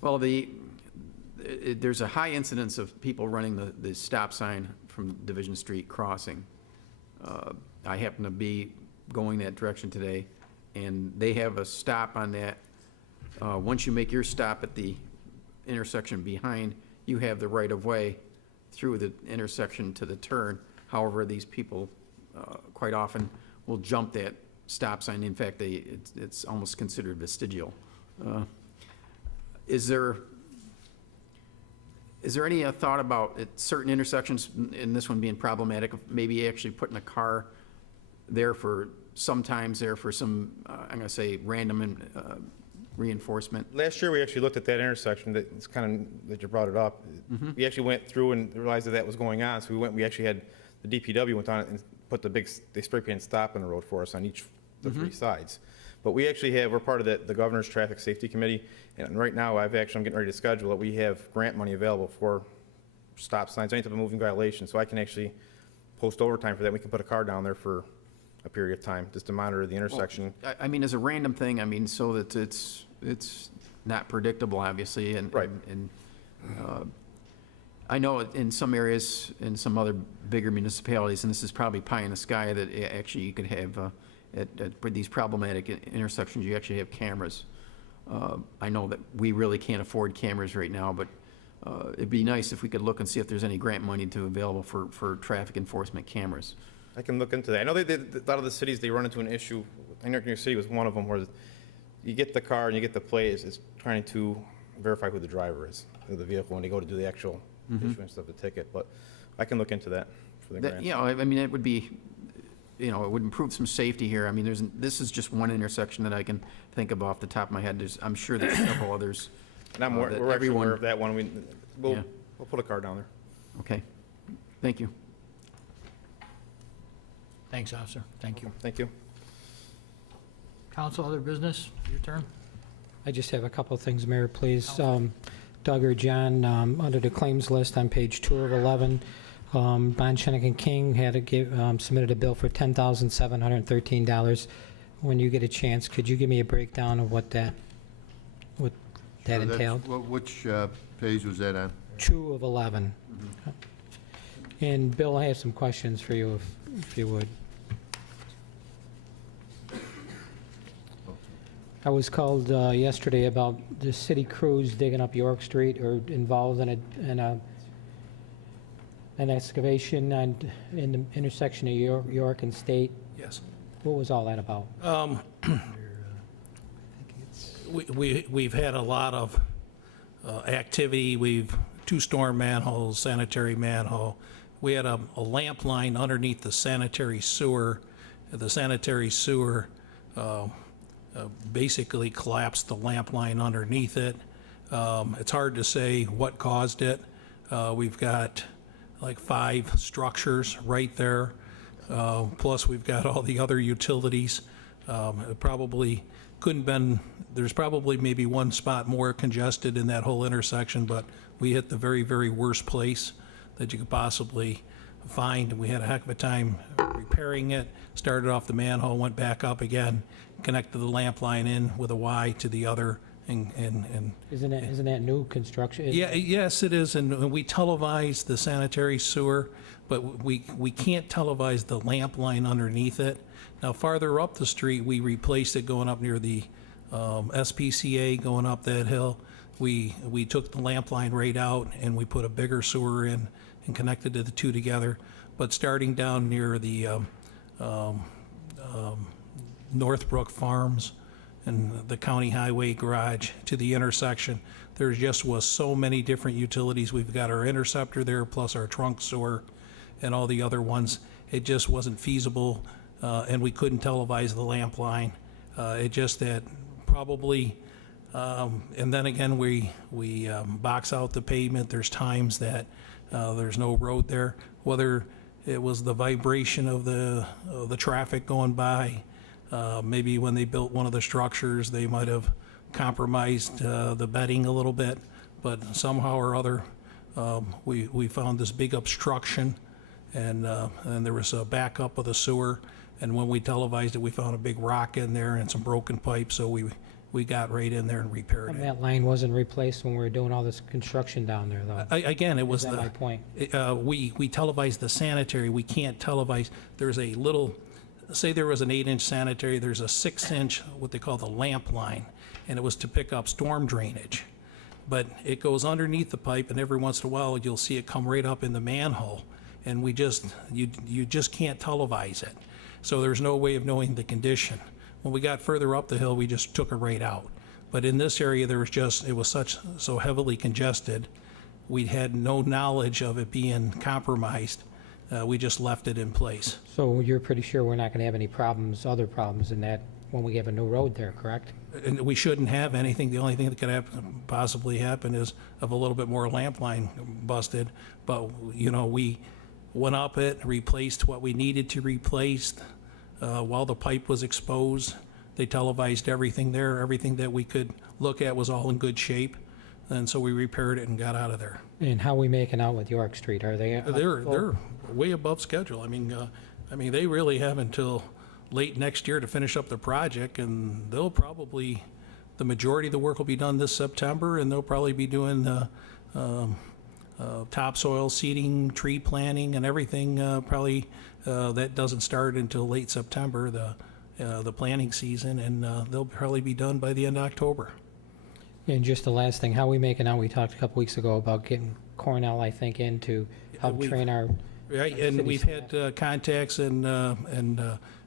well, there's a high incidence of people running the stop sign from Division Street crossing. I happen to be going that direction today, and they have a stop on that. Once you make your stop at the intersection behind, you have the right-of-way through the intersection to the turn. However, these people quite often will jump that stop sign. In fact, it's almost considered vestigial. Is there any thought about at certain intersections, and this one being problematic, of maybe actually putting a car there for, sometimes there for some, I'm going to say, random reinforcement? Last year, we actually looked at that intersection, it's kind of, that you brought it up. We actually went through and realized that was going on, so we actually had, the DPW went on it and put they spray painted stop in the road for us on each of the 3 sides. But we actually we're part of the Governor's Traffic Safety Committee, and right now, I'm getting ready to schedule it. We have grant money available for stop signs, any type of moving violation, so I can actually post overtime for that. We can put a car down there for a period of time, just to monitor the intersection. I mean, as a random thing, I mean, so that it's not predictable, obviously, and. Right. And, I know in some areas, in some other bigger municipalities, and this is probably pie in the sky, that actually you could have, for these problematic intersections, you actually have cameras. I know that we really can't afford cameras right now, but it'd be nice if we could look and see if there's any grant money available for traffic enforcement cameras. I can look into that. I know a lot of the cities, they run into an issue. I know New York City was one of them, where you get the car and you get the plate, it's trying to verify who the driver is, of the vehicle, when they go to do the actual issuance of the ticket. But I can look into that for the grant. You know, I mean, it would be, you know, it would improve some safety here. I mean, this is just one intersection that I can think of off the top of my head. I'm sure there's several others. And we're actually aware of that one. We'll put a car down there. Okay. Thank you. Thanks, officer. Thank you. Thank you. Council, other business? Your turn. I just have a couple of things, Mayor, please. Doug or John, under the claims list on page 2 of 11, Bond Shenick King had submitted a bill for $10,713. When you get a chance, could you give me a breakdown of what that entailed? Which page was that on? 2 of 11. And Bill, I have some questions for you, if you would. I was called yesterday about the city crews digging up York Street, or involved in an excavation in the intersection of York and State. Yes. What was all that about? We've had a lot of activity. We've 2 storm manholes, sanitary manhole. We had a lamp line underneath the sanitary sewer. The sanitary sewer basically collapsed the lamp line underneath it. It's hard to say what caused it. We've got like 5 structures right there. Plus we've got all the other utilities. It probably couldn't been, there's probably maybe one spot more congested in that whole intersection, but we hit the very, very worst place that you could possibly find. We had a heck of a time repairing it. Started off the manhole, went back up again, connected the lamp line in with a Y to the other, and Isn't that new construction? yes, it is, and we televise the sanitary sewer, but we can't televise the lamp line underneath it. Now, farther up the street, we replaced it going up near the SPCA, going up that hill. We took the lamp line right out, and we put a bigger sewer in and connected the 2 together. But starting down near the Northbrook Farms and the county highway garage to the intersection, there just was so many different utilities. We've got our interceptor there, plus our trunk sewer and all the other ones. It just wasn't feasible, and we couldn't televise the lamp line. It just that probably, and then again, we box out the pavement. There's times that there's no road there, whether it was the vibration of the traffic going by. Maybe when they built one of the structures, they might have compromised the bedding a little bit, but somehow or other, we found this big obstruction, and there was a backup of the sewer, and when we televised it, we found a big rock in there and some broken pipes, so we got right in there and repaired And it. that line wasn't replaced when we were doing all this construction down there, though. Again, it was Is that my point? we televised the sanitary. We can't televise. There's a little, say there was an 8-inch sanitary, there's a 6-inch, what they call the lamp line, and it was to pick up storm drainage. But it goes underneath the pipe, and every once in a while, you'll see it come right up in the manhole, and you just can't televise it. So there's no way of knowing the condition. When we got further up the hill, we just took it right out. But in this area, it was so heavily congested, we had no knowledge of it being compromised. We just left it in place. So you're pretty sure we're not going to have any other problems in that when we have a new road there, correct? And we shouldn't have anything. The only thing that could possibly happen is of a little bit more lamp line busted. But, we went up it, replaced what we needed to replace. While the pipe was exposed, they televised everything there. Everything that we could look at was all in good shape. and so we repaired it and got out of there. And how are we making out with York Street? Are they? They're way above schedule. I mean, they really have until late next year to finish up the project, and they'll probably, the majority of the work will be done this September, and they'll probably be doing the topsoil seeding, tree planting, and everything. Probably that doesn't start until late September, the planting season, and they'll probably be done by the end of October. And just the last thing, how are we making out? We talked a couple weeks ago about getting Cornell, I think, in to help train our. Right, and we've had contacts and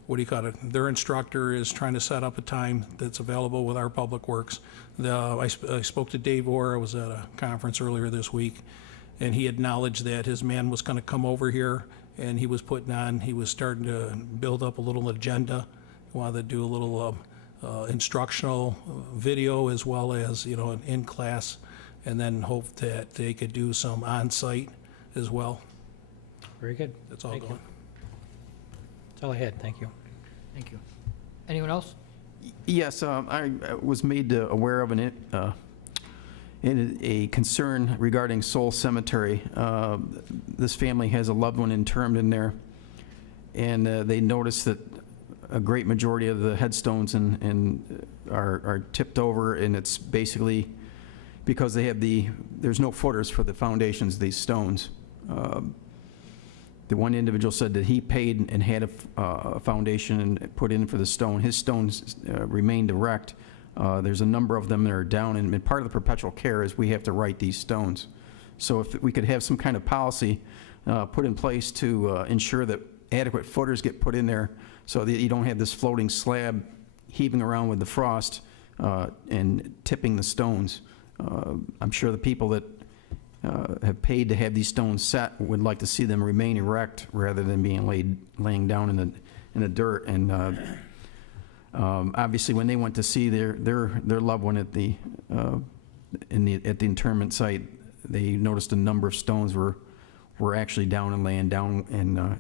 what do you call it? Their instructor is trying to set up a time that's available with our Public Works. I spoke to Dave Orr. I was at a conference earlier this week, and he acknowledged that his man was going to come over here, and he was starting to build up a little agenda. He wanted to do a little instructional video as well as, an in-class, and then hope that they could do some on-site as well. Very good. That's all Thank you. going. That's all I had. Thank you. Thank you. Anyone else? Yes, I was made aware of a concern regarding Soul Cemetery. This family has a loved one interred in there, and they noticed that a great majority of the headstones are tipped over, and it's basically because there's no footers for the foundations of these stones. The one individual said that he paid and had a foundation and put in for the stone. His stones remained erect. There's a number of them that are down, and part of the perpetual care is we have to right these stones. So if we could have some kind of policy put in place to ensure that adequate footers get put in there so that you don't have this floating slab heaving around with the frost and tipping the stones. I'm sure the people that have paid to have these stones set would like to see them remain erect rather than being laying down in the dirt. And obviously, when they went to see their loved one at the interment site, they noticed a number of stones were actually down and laying down. And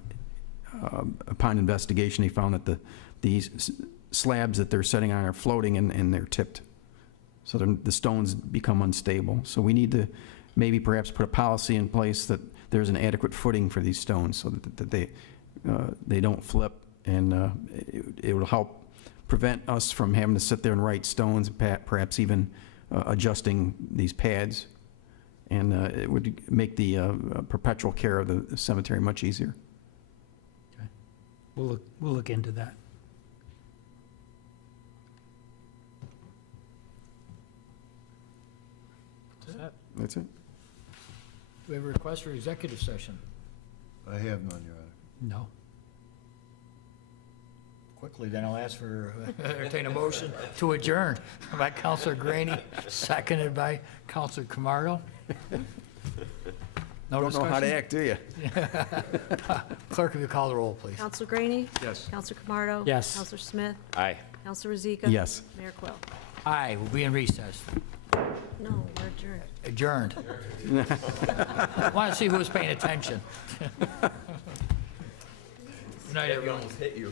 upon investigation, they found that these slabs that they're setting on are floating and they're tipped, so the stones become unstable. So we need to maybe perhaps put a policy in place that there's an adequate footing for these stones so that they don't flip, and it will help prevent us from having to sit there and right stones, perhaps even adjusting these pads, and it would make the perpetual care of the cemetery much easier. Okay. We'll look into that. That's it. Do we have a request for executive session? I have none, Your Honor. No. Quickly, then I'll ask for, entertain a motion to adjourn by Counselor Graney, seconded by Counselor Camardo. No Don't know how to discussion? act, do you? Clerk, if you call the roll, please. Counselor Graney? Yes. Counselor Camardo? Yes. Counselor Smith? Aye. Counselor Rozika? Yes. Mayor Quill? Aye, we'll be in recess. No, we're adjourned. Adjourned. Want to see who's paying attention. Good night, everyone. Hit you.